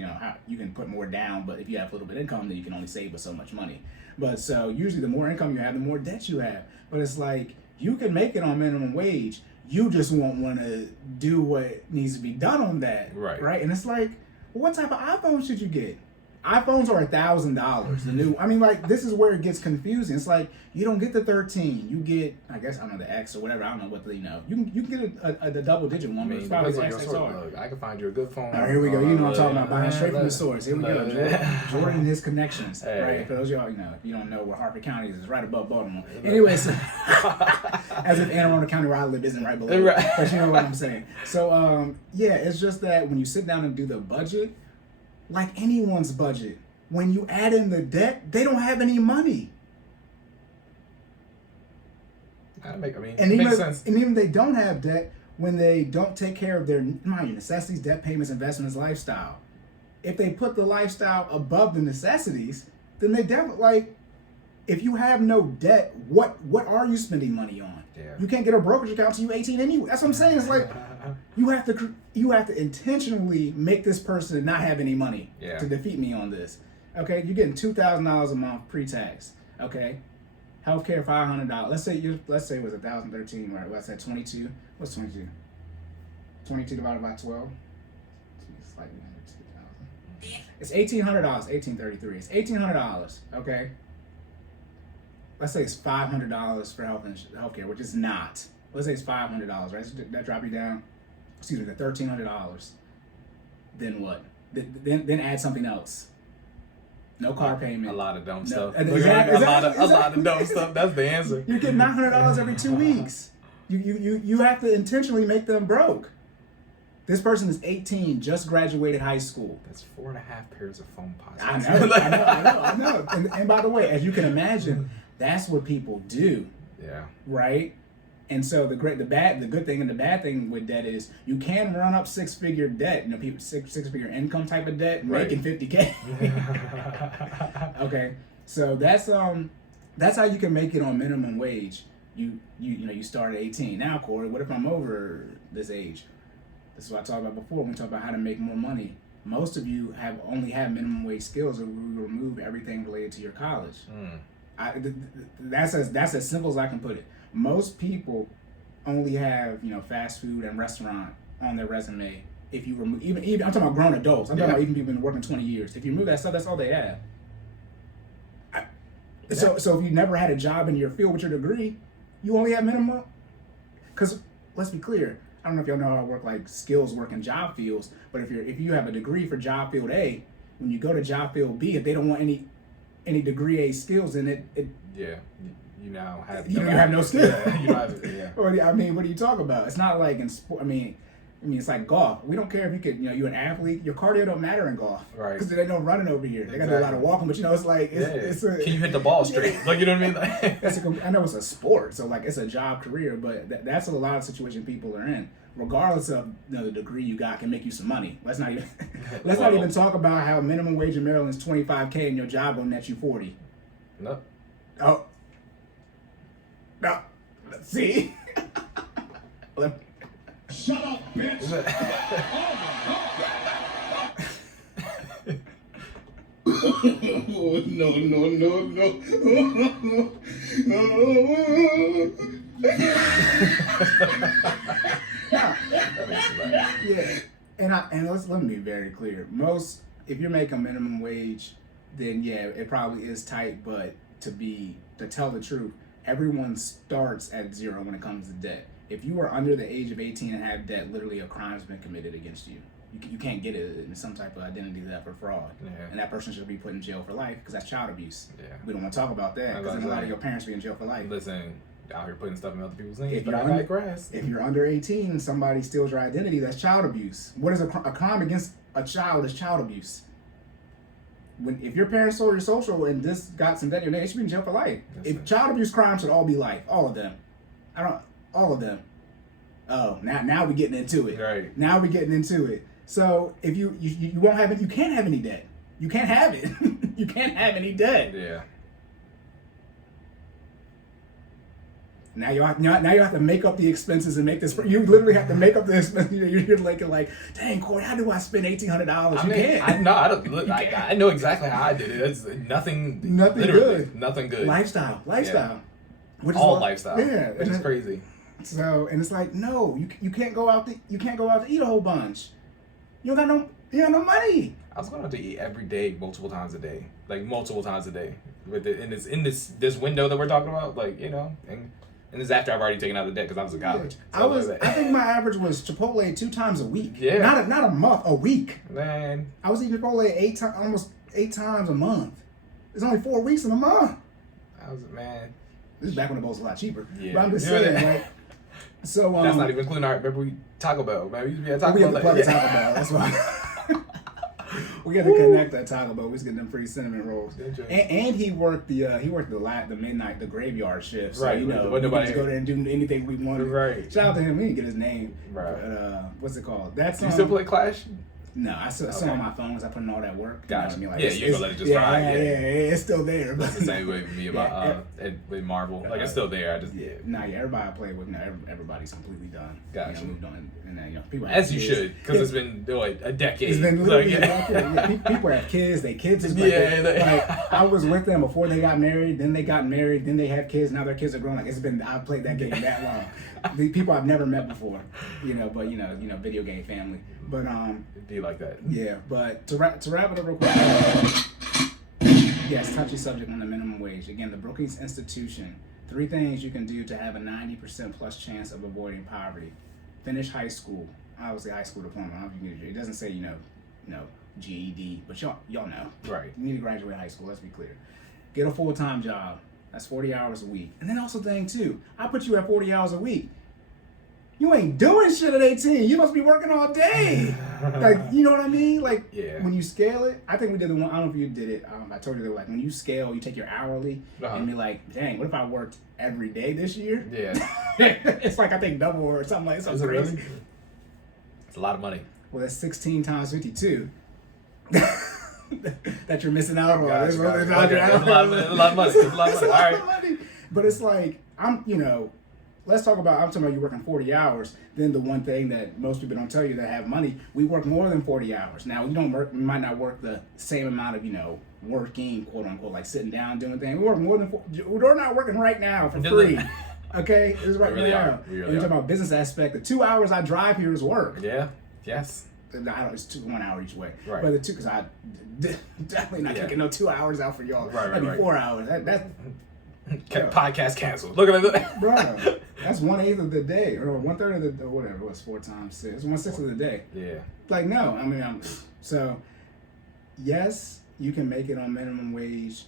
you can put more down, but if you have a little bit of income, then you can only save with so much money. But so usually the more income you have, the more debt you have. But it's like you can make it on minimum wage. You just won't want to do what needs to be done on that, right? And it's like, well, what type of iPhone should you get? iPhones are $1,000. The new, I mean, like, this is where it gets confusing. It's like you don't get the 13, you get, I guess, I don't know, the X or whatever. I don't know what the you can get the double digit one, but it's probably the XXR. I can find you a good phone. All right, here we go. You know what I'm talking about, buying straight from the source. Here we go. Jordan and his connections, right? For those of y'all, if you don't know where Harper County is, it's right above Baltimore. Anyways, as if Anne Arundel County where I live isn't right below, but you know what I'm saying. So yeah, it's just that when you sit down and do the budget, like anyone's budget, when you add in the debt, they don't have any money. Makes sense. And even they don't have debt, when they don't take care of their necessities, debt payments, investments, lifestyle, if they put the lifestyle above the necessities, then they definitely like. If you have no debt, what are you spending money on? Yeah. You can't get a brokerage account till you 18 anyway. That's what I'm saying. It's like you have to intentionally make this person not have any money to defeat me on this. Okay, you're getting $2,000 a month pre-tax. Okay, healthcare $500. Let's say it was 1,013, right? What's that? 22. What's 22? 22 divided by 12. Slightly under 2,000. It's $1,800. 1,833. It's $1,800. Okay. Let's say it's $500 for healthcare, which is not. Let's say it's $500, right? So that drop you down. Excuse me, the $1,300. Then what? Then add something else. No car payment. A lot of dumb stuff. Exactly. A lot of dumb stuff. That's the answer. You get $900 every 2 weeks. You have to intentionally make them broke. This person is 18, just graduated high school. That's 4.5 pairs of phone pods. I know. And by the way, as you can imagine, that's what people do. Yeah. Right? And so the good thing and the bad thing with debt is you can run up six-figure debt, people six-figure income type of debt, making $50K. Okay. So that's how you can make it on minimum wage. You start at 18. Now, Corey, what if I'm over this age? This is what I talked about before when we talk about how to make more money. Most of you only have minimum wage skills, and we remove everything related to your college. That's as simple as I can put it. Most people only have fast food and restaurant on their resume. If you remove even I'm talking about grown adults. I'm talking about even people who've been working 20 years. If you remove that stuff, that's all they have. So if you never had a job in your field with your degree, you only have minimum. Because let's be clear, I don't know if y'all know how I work like skills work in job fields, but if you have a degree for job field A, when you go to job field B, if they don't want any degree A skills in it, you now have you have no skill. You don't have it. Yeah. Or what are you talking about? It's not like in sport. I mean, it's like golf. We don't care if you could, you're an athlete. Your cardio don't matter in golf, right? Because there's no running over here. They got to do a lot of walking, but it's like it's a. Can you hit the ball straight? Like, you know what I mean? Like, I know it's a sport, so like it's a job career, but that's a lot of situation people are in. Regardless of the degree you got, can make you some money. Let's not even talk about how minimum wage in Maryland is $25K and your job will net you 40. No. Oh. No. See. Shut up, bitch! Yeah, and let me be very clear. If you're making minimum wage, then it probably is tight. But to tell the truth, everyone starts at zero when it comes to debt. If you are under the age of 18 and have debt, literally a crime's been committed against you. You can't get it in some type of identity theft or fraud. Yeah. And that person should be put in jail for life because that's child abuse. Yeah. We don't want to talk about that because a lot of your parents be in jail for life. Listen, out here putting stuff in other people's names, but I like grass. If you're under 18 and somebody steals your identity, that's child abuse. What is a crime against a child is child abuse. If your parents stole your social and this got some debt in your name, they should be in jail for life. If child abuse crimes should all be life, all of them. All of them. Oh, now we're getting into it. Right. Now we're getting into it. So if you won't have it, you can't have any debt. You can't have it. You can't have any debt. Yeah. Now you have to make up the expenses and make this. You literally have to make up the expenses. You're like, dang, Corey, how do I spend $1,800? You can't. I don't. Look, I know exactly how I did it. It's nothing good. Nothing good. Lifestyle. Yeah. All lifestyle. Yeah, which is crazy. So it's like, no, you can't go out to eat a whole bunch. You got no money. I was going out to eat every day, multiple times a day, in this window that we're talking about, and this after I've already taken out the debt because I was in college. So I think my average was Chipotle 2 times a week. Yeah. Not a month, a week. Man. I was eating Chipotle almost 8 times a month. There's only 4 weeks in a month. This is back when the bowl's a lot cheaper. Yeah. But I'm just saying, right? So that's not even including our. Remember we Taco Bell, man. We used to be at Taco Bell. We had to plug Taco Bell. That's why. We had to connect at Taco Bell. We was getting them free cinnamon rolls. And he worked the midnight, the graveyard shift. So, right. We could just go there and do anything we wanted. Right. Shout out to him. We didn't get his name. Right. But what's it called? That's Do you still play Clash? No, I still on my phone because I put in all that work. Gotcha. You know what I mean? Like, you gonna let it just ride. Yeah, it's still there. That's the same way with me about with Marvel. Like it's still there. I just everybody I play with, everybody's completely done. Gotcha. Moved on, and people as you should, because it's been a decade. It's been literally a decade. People have kids. Their kids is like I was with them before they got married. Then they got married. Then they have kids. Now their kids are grown. Like I've played that game that long. These people I've never met before. But video game family. But be like that. Yeah, but to wrap it up real quick. Yes, touchy subject on the minimum wage. Again, the Brookings Institution. 3 things you can do to have a 90% plus chance of avoiding poverty. Finish high school. Obviously, high school diploma. It doesn't say GED, but y'all know. Right. You need to graduate high school. Let's be clear. Get a full-time job. That's 40 hours a week. And then also I put you at 40 hours a week. You ain't doing shit at 18. You must be working all day. Like, you know what I mean? Like, when you scale it, I think we did the one, I don't know if you did it. I told you that, like, when you scale, you take your hourly and be like, dang, what if I worked every day this year? Yeah. It's like, I think double or something like that. Is it really? It's a lot of money. Well, that's 16 times 52. That you're missing out on. Gotcha. It's a lot of money. All right. But it's like, I'm talking about you working 40 hours. Then the one thing that most people don't tell you that have money, we work more than 40 hours. Now, we might not work the same amount of, working, quote unquote, like sitting down doing things. We work more than we're not working right now for free. Okay? It's right now. And you're talking about business aspect. The 2 hours I drive here is work. Yeah. Yes. It's 1 hour each way. Right. But the 2, because I definitely not taking no 2 hours out for y'all. Right. That'd be 4 hours. That's podcast canceled. Look at that. Bro, that's 1/8 of the day, or 1/3 of the, or whatever. What's 4 times 6? 1/6 of the day. Yeah. Like, no, so yes, you can make it on minimum wage.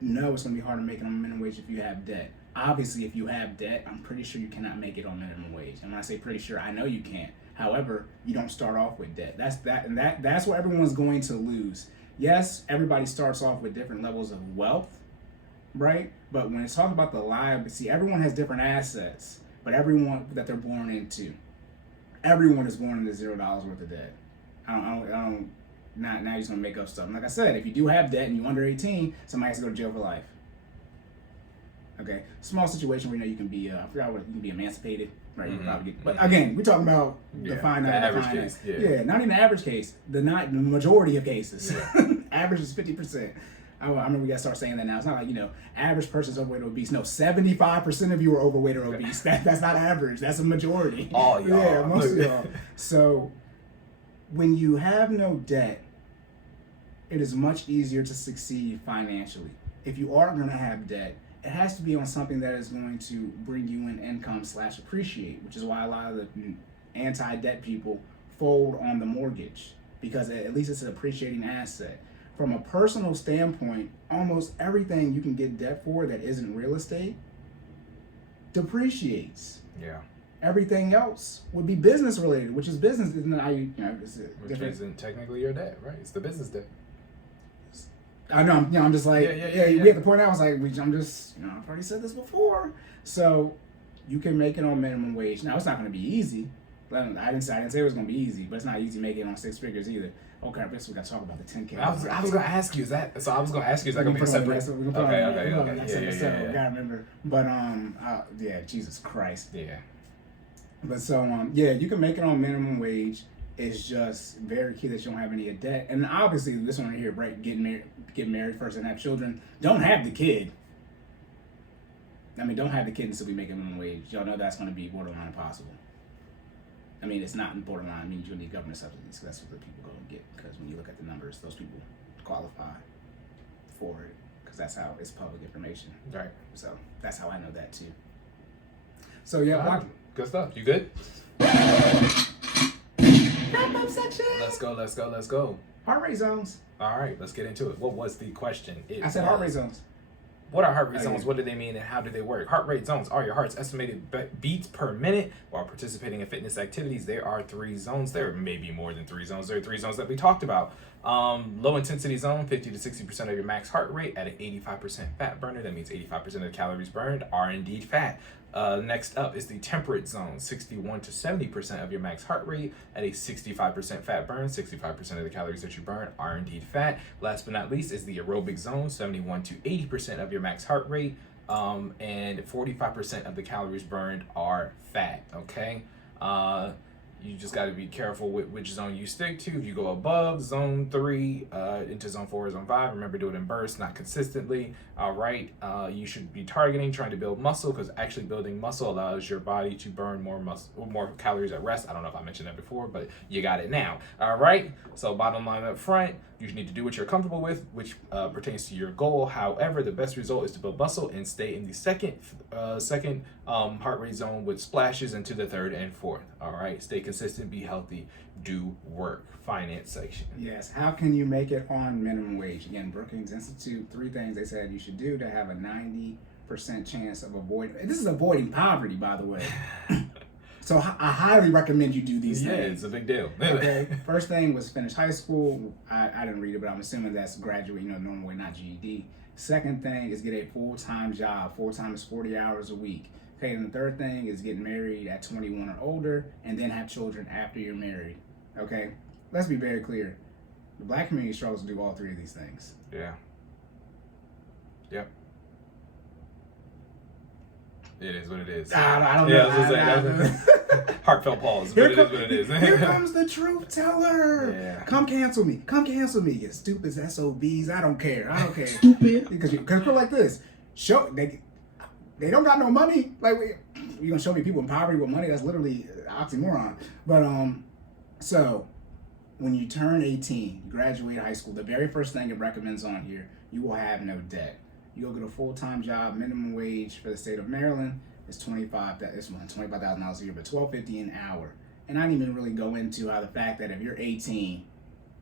No, it's gonna be hard to make it on minimum wage if you have debt. Obviously, if you have debt, I'm pretty sure you cannot make it on minimum wage. And when I say pretty sure, I know you can't. However, you don't start off with debt. That's what everyone's going to lose. Yes, everybody starts off with different levels of wealth, right? But when it's talking about the liability, everyone has different assets, but everyone that they're born into, everyone is born into $0 worth of debt. Now you're just gonna make up stuff. And like I said, if you do have debt and you're under 18, somebody has to go to jail for life. Okay, small situation where you can be, I forgot what, you can be emancipated, right? You probably get, but again, we're talking about the average case. Yeah, not even the average case. The majority of cases. Average is 50%. I remember we gotta start saying that now. It's not like, average person's overweight or obese. No, 75% of you are overweight or obese. That's not average. That's a majority. All y'all. Yeah, most of y'all. So when you have no debt, it is much easier to succeed financially. If you are gonna have debt, it has to be on something that is going to bring you in income / appreciate, which is why a lot of the anti-debt people fold on the mortgage, because at least it's an appreciating asset. From a personal standpoint, almost everything you can get debt for that isn't real estate depreciates. Yeah. Everything else would be business related, which is business. Which isn't technically your debt, right? It's the business debt. I know. I'm just like, we have to point out. I was like, I'm just, I've already said this before. So you can make it on minimum wage. Now it's not going to be easy. I didn't say it was going to be easy, but it's not easy making it on 6 figures either. Okay, I guess we got to talk about the 10K. I was going to ask you, is that going to be separate? Okay. So gotta remember. But Jesus Christ. Yeah. But so you can make it on minimum wage. It's just very key that you don't have any debt. And obviously, this one right here, right? Get married first and have children. Don't have the kid. Don't have the kid and still be making minimum wage. Y'all know that's going to be borderline impossible. It's not borderline. It means you'll need government subsidies, because that's what the people go and get. Because when you look at the numbers, those people qualify for it, because that's how it's public information. Right. So that's how I know that too. So yeah, good stuff. You good? Wrap-up section. Let's go. Heart rate zones. All right, let's get into it. What was the question? I said heart rate zones. What are heart rate zones? What do they mean and how do they work? Heart rate zones are your heart's estimated beats per minute while participating in fitness activities. There are 3 zones. There may be more than 3 zones. There are 3 zones that we talked about. Low intensity zone, 50 to 60% of your max heart rate at an 85% fat burner. That means 85% of the calories burned are indeed fat. Next up is the temperate zone, 61 to 70% of your max heart rate at a 65% fat burn. 65% of the calories that you burn are indeed fat. Last but not least is the aerobic zone, 71 to 80% of your max heart rate, and 45% of the calories burned are fat. Okay. You just got to be careful with which zone you stick to. If you go above zone 3 into zone 4 or zone 5, remember, do it in bursts, not consistently. All right. You should be targeting trying to build muscle, because actually building muscle allows your body to burn more calories at rest. I don't know if I mentioned that before, but you got it now. All right. So bottom line up front, you need to do what you're comfortable with, which pertains to your goal. However, the best result is to build muscle and stay in the second heart rate zone with splashes into the third and fourth. All right. Stay consistent, be healthy, do work. Finance section. Yes. How can you make it on minimum wage? Again, Brookings Institute, 3 things they said you should do to have a 90% chance of avoiding. This is avoiding poverty, by the way. So I highly recommend you do these things. Yeah, it's a big deal. Okay. First thing was finish high school. I didn't read it, but I'm assuming that's graduate, normal way, not GED. Second thing is get a full-time job. Full-time is 40 hours a week. Okay, and the third thing is get married at 21 or older, and then have children after you're married. Okay? Let's be very clear. The black community struggles to do all 3 of these things. Yeah. Yep. It is what it is. I don't know. Heartfelt pause, but it is what it is. Here comes the truth teller. Yeah. Come cancel me. You stupid SOBs. I don't care. Stupid. Because put it like this. They don't got no money. Like, you're gonna show me people in poverty with money? That's literally oxymoron. But so when you turn 18, you graduate high school, the very first thing it recommends on here, you will have no debt. You go get a full-time job. Minimum wage for the state of Maryland is $25,000 a year, but $12.50 an hour. And I didn't even really go into how the fact that if you're 18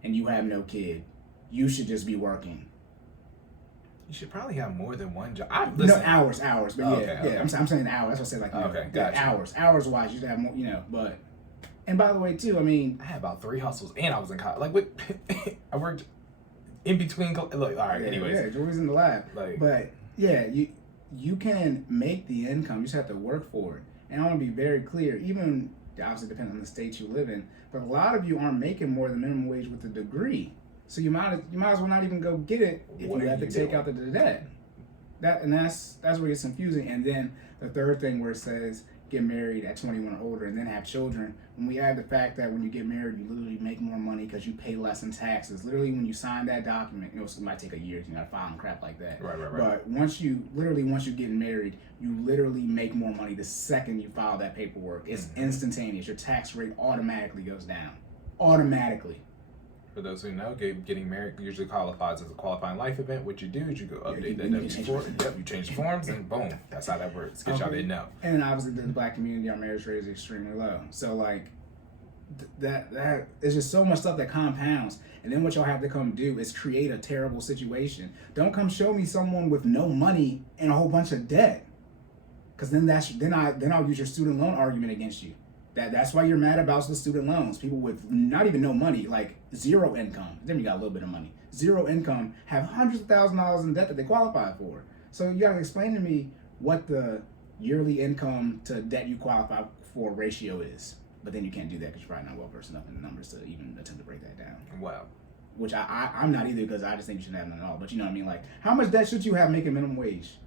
and you have no kid, you should just be working. You should probably have more than one job. No, hours, but okay. I'm saying hours. That's what I say, okay, gotcha. Hours wise, you should have more, but. And by the way, too, I mean, I had about 3 hustles, and I was in college. Like, what? I worked in between. Like, all right. Anyways, yeah, Joey's in the lab. But yeah, you can make the income. You just have to work for it. And I want to be very clear. Even obviously depends on the state you live in, but a lot of you aren't making more than minimum wage with a degree. So you might as well not even go get it if you have to take out the debt. That's where it gets confusing. And then the third thing where it says get married at 21 or older and then have children. When we add the fact that when you get married, you literally make more money because you pay less in taxes. Literally, when you sign that document, it might take a year, you gotta file and crap like that. Right. But once you get married, you literally make more money the second you file that paperwork. It's instantaneous. Your tax rate automatically goes down. Automatically. For those who know, getting married usually qualifies as a qualifying life event. What you do is you go update that W-4. Yep, you change the forms, and boom, that's how that works. Get y'all didn't know. And obviously, in the black community, our marriage rate is extremely low. So like, that there's just so much stuff that compounds. And then what y'all have to come do is create a terrible situation. Don't come show me someone with no money and a whole bunch of debt, because then I'll use your student loan argument against you. That's why you're mad about the student loans. People with not even no money, like zero income. Then you got a little bit of money. Zero income have hundreds of thousands of dollars in debt that they qualify for. So you gotta explain to me what the yearly income to debt you qualify for ratio is. But then you can't do that because you're probably not well versed enough in the numbers to even attempt to break that down. Wow. Which I'm not either, because I just think you shouldn't have none at all. But you know what I mean? Like, how much debt should you have making minimum wage?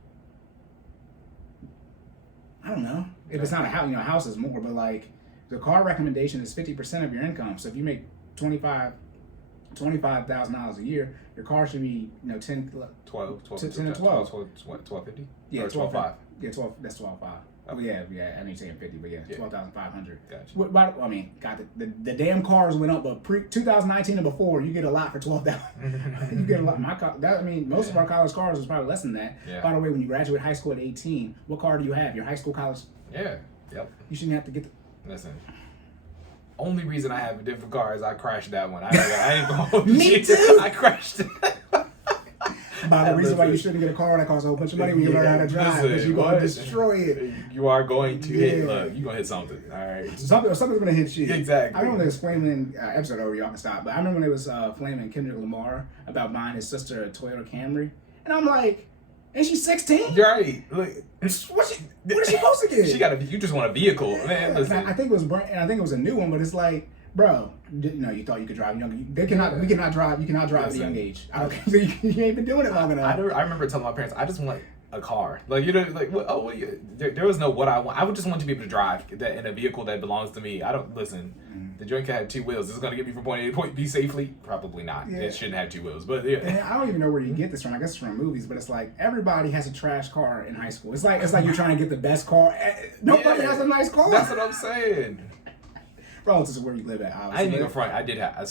I don't know. If it's not a house, a house is more, but like, the car recommendation is 50% of your income. So if you make $25,000 a year, your car should be 10 to 12. $12.50? Yeah, $12.5. Yeah, 12. That's 12.5. Oh yeah. I know you're saying 50, but yeah. 12,500. Gotcha. I mean, God, the damn cars went up, but 2019 and before, you get a lot for 12,000. You get a lot. Most of our college cars is probably less than that. Yeah. By the way, when you graduate high school at 18, what car do you have? Your high school, college? Yeah. Yep. You shouldn't have to get. Listen. Only reason I have a different car is I crashed that one. I ain't gonna hold Me too. I crashed it. About the reason why you shouldn't get a car that costs a whole bunch of money when you learn how to drive, because you're going to destroy it. You are going to hit. Look, you're going to hit something. All right. Something's going to hit you. Exactly. I remember they was flaming episode over. Y'all can stop. But I remember when they was flaming Kendrick Lamar about buying his sister a Toyota Camry, and I'm like, ain't she 16? You're right. Look, what is she supposed to get? You just want a vehicle, man. Listen. I think it was a new one, but it's like, bro, you thought you could drive young. We cannot drive. You cannot drive at a young age. I don't care. You ain't been doing it long enough. I remember telling my parents, I just want a car. Like, there was no what I want. I would just want to be able to drive that in a vehicle that belongs to me. I don't listen. The joint can have 2 wheels. Is it going to get me from point A to point B safely? Probably not. Yeah. It shouldn't have 2 wheels. But yeah. And I don't even know where you get this from. I guess it's from movies. But it's like everybody has a trash car in high school. It's like you're trying to get the best car. Nobody has a nice car. That's what I'm saying. Relative to where you live at, obviously. I didn't go front. I did have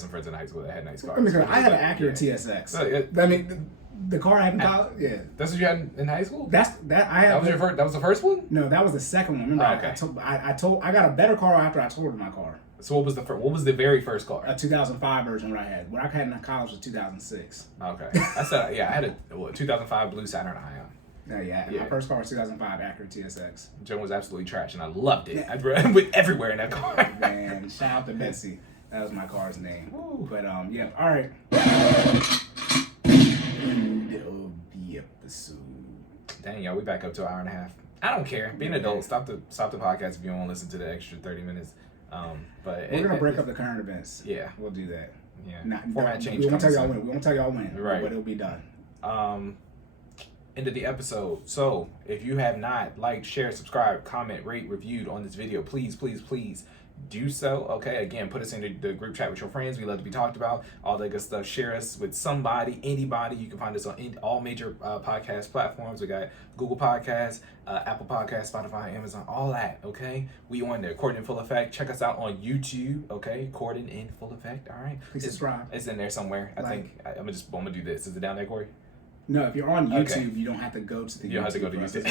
some friends in high school that had nice cars. I mean, I had an Acura TSX. I mean, the car I had in college, That's what you had in high school? That was the first one? No, that was the second one. Remember, I got a better car after I totaled my car. So what was the very first car? A 2005 version what I had. What I had in college was 2006. Okay. I had a 2005 blue Saturn Ion. My first car was 2005 Acura TSX. Joan was absolutely trash, and I loved it. I went everywhere in that car. Man, shout out to Betsy. That was my car's name. Ooh. But all right. End of the episode. Dang, y'all, we back up to an hour and a half. I don't care. Be an adult. Stop the podcast if you don't want to listen to the extra 30 minutes. But we're gonna break up the current events. Yeah, we'll do that. Yeah, format change. We won't tell y'all when. Right, but it'll be done. End of the episode. So if you have not liked, shared, subscribed, comment, rate, reviewed on this video, please do so. Okay, again, put us in the group chat with your friends. We love to be talked about. All that good stuff. Share us with somebody, anybody. You can find us on all major podcast platforms. We got Google Podcasts, Apple Podcasts, Spotify, Amazon, all that. Okay, we on there. Cordan in Full Effect. Check us out on YouTube. Okay, Cordan in Full Effect. All right, please subscribe. It's in there somewhere. I think I'm gonna do this. Is it down there, Corey? No, if you're on YouTube, you don't have to go to the You don't have to go to YouTube.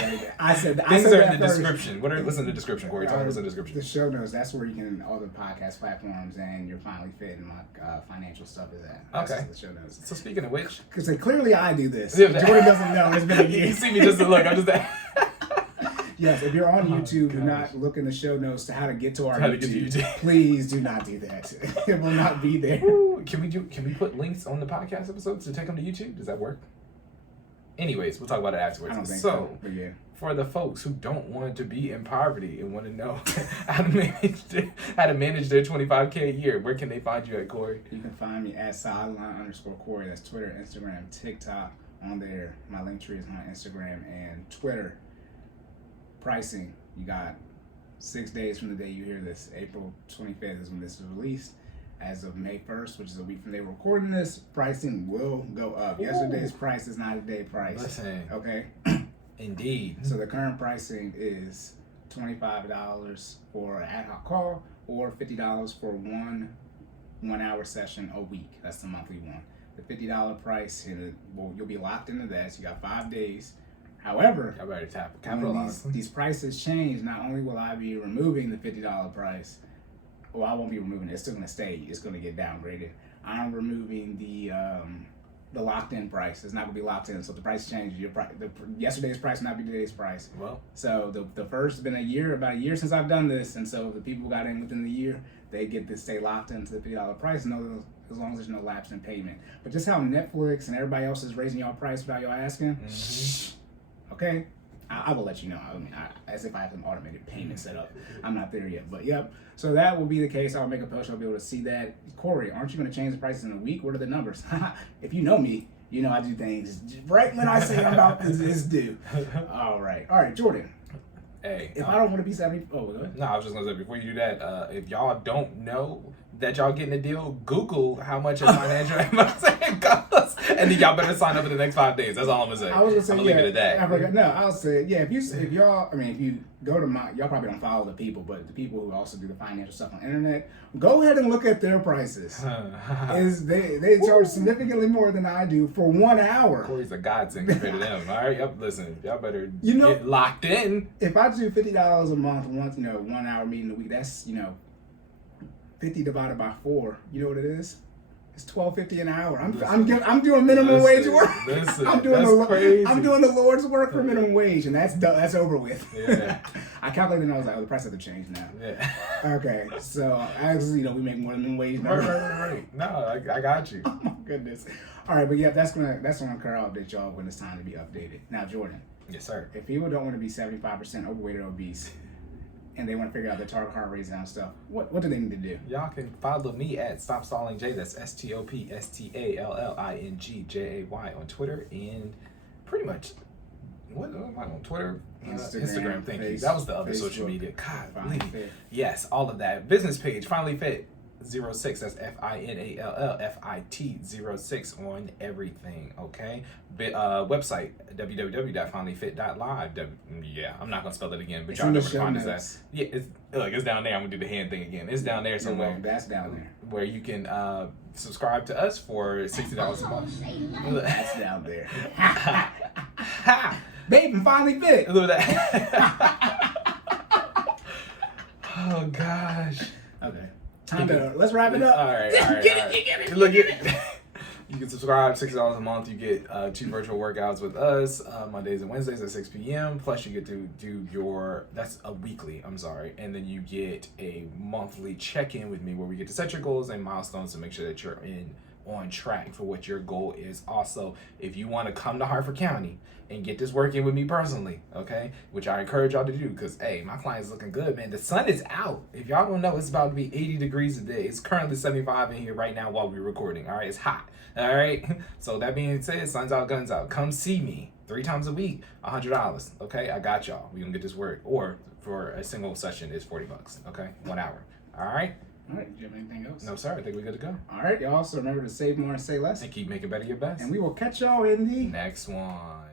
Things are in the description. What's in the description, Corey? Tell me what's in the description. The show notes, that's where you can, all the podcast platforms and your FinallyFit and my financial stuff is at. Okay. The show notes. So speaking of which. Because clearly I do this. Jordan doesn't know. It's been a year. You see me just look. I'm just Yes, if you're on YouTube, do not look in the show notes to how to get to our YouTube. Please do not do that. It will not be there. Ooh, can we put links on the podcast episodes to take them to YouTube? Does that work? Anyways, we'll talk about it afterwards. I don't think so. But yeah. For the folks who don't want to be in poverty and want to know how to manage their 25K a year, where can they find you at, Corey? You can find me at sideline_Corey. That's Twitter, Instagram, TikTok. On there, my link tree is on Instagram and Twitter. Pricing, you got 6 days from the day you hear this. April 25th is when this is released. As of May 1st, which is a week from they recording this, pricing will go up. Ooh. Yesterday's price is not a day price. Listen. Okay? Indeed. So the current pricing is $25 for an ad hoc call or $50 for one hour session a week. That's the monthly one. The $50 price, you'll be locked into that. So you got 5 days. However, when these prices change, not only will I be removing the $50 price, well, I won't be removing it. It's still going to stay. It's going to get downgraded. I'm removing the locked-in price. It's not going to be locked in. So if the price changes, yesterday's price will not be today's price. Well, so the first, it's been about a year since I've done this, and so the people who got in within the year, they get to stay locked into the $50 price, and as long as there's no lapse in payment. But just how Netflix and everybody else is raising y'all price without y'all asking, okay? I will let you know. I mean, as if I have an automated payment set up. I'm not there yet, but yep. So that will be the case. I'll make a post. I'll be able to see that. Corey, aren't you going to change the prices in a week? What are the numbers? If you know me, you know I do things right when I say I'm about this due. All right, Jordan. Hey, if I don't want to be 70, go ahead. No, I was just gonna say before you do that, if y'all don't know that y'all getting a deal, Google how much a financial costs, and then y'all better sign up in the next 5 days. That's all I'm gonna say. I was gonna say, I'm gonna leave it at that. I'll say, if you go to y'all probably don't follow the people, but the people who also do the financial stuff on the internet, go ahead and look at their prices. They charge significantly more than I do for 1 hour. Corey's a godsend compared to them. All right, yep. Listen, y'all better get locked in. If I do $50 a month, 1 hour meeting a week, that's 50 divided by 4. You know what it is? It's $12.50 an hour. I'm doing minimum wage work. Listen, I'm doing the Lord's work for minimum wage, and that's over with. Yeah. I calculated and I was like, oh, the price has to change now. Yeah. Okay, so as we make more than minimum wage now. Right. No, I got you. Oh my goodness. All right, but yeah, that's gonna occur. I'll update y'all when it's time to be updated. Now, Jordan. Yes, sir. If people don't want to be 75% overweight or obese, and they want to figure out their target heart rate and stuff, what do they need to do? Y'all can follow me at Stop Stalling J. That's STOPSTALLINGJAY on Twitter and pretty much what am I on Twitter? Instagram. Thank you. That was the other social media. God, yes, all of that. Business page, FinallyFit 06. That's FINALLFIT 06 on everything. Okay. Website www.finallyfit.live. Yeah, I'm not gonna spell it again, but y'all know where to find us at. Yeah, it's down there. I'm gonna do the hand thing again. It's down there somewhere. No, that's down there. Where you can subscribe to us for $60 a month. That's down there. Babe, I'm finally fit. Look at that. Oh gosh. Okay. Time to let's wrap it up. All right. Get it. Look at you can subscribe $60 a month. You get 2 virtual workouts with us Mondays and Wednesdays at 6 p.m. Plus you get to do that's a weekly. I'm sorry, and then you get a monthly check-in with me where we get to set your goals and milestones to make sure that you're on track for what your goal is. Also, if you want to come to Hartford County and get this work in with me personally, okay, which I encourage y'all to do because, hey, my client's looking good, man. The sun is out. If y'all don't know, it's about to be 80 degrees today. It's currently 75 in here right now while we're recording, all right? It's hot, all right? So that being said, sun's out, guns out. Come see me 3 times a week, $100, okay? I got y'all. We gonna get this work. Or for a single session, it's $40, okay? 1 hour, all right? All right, do you have anything else? No, sir. I think we're good to go. All right, y'all. So remember to save more and say less. And keep making better your best. And we will catch y'all in the next one.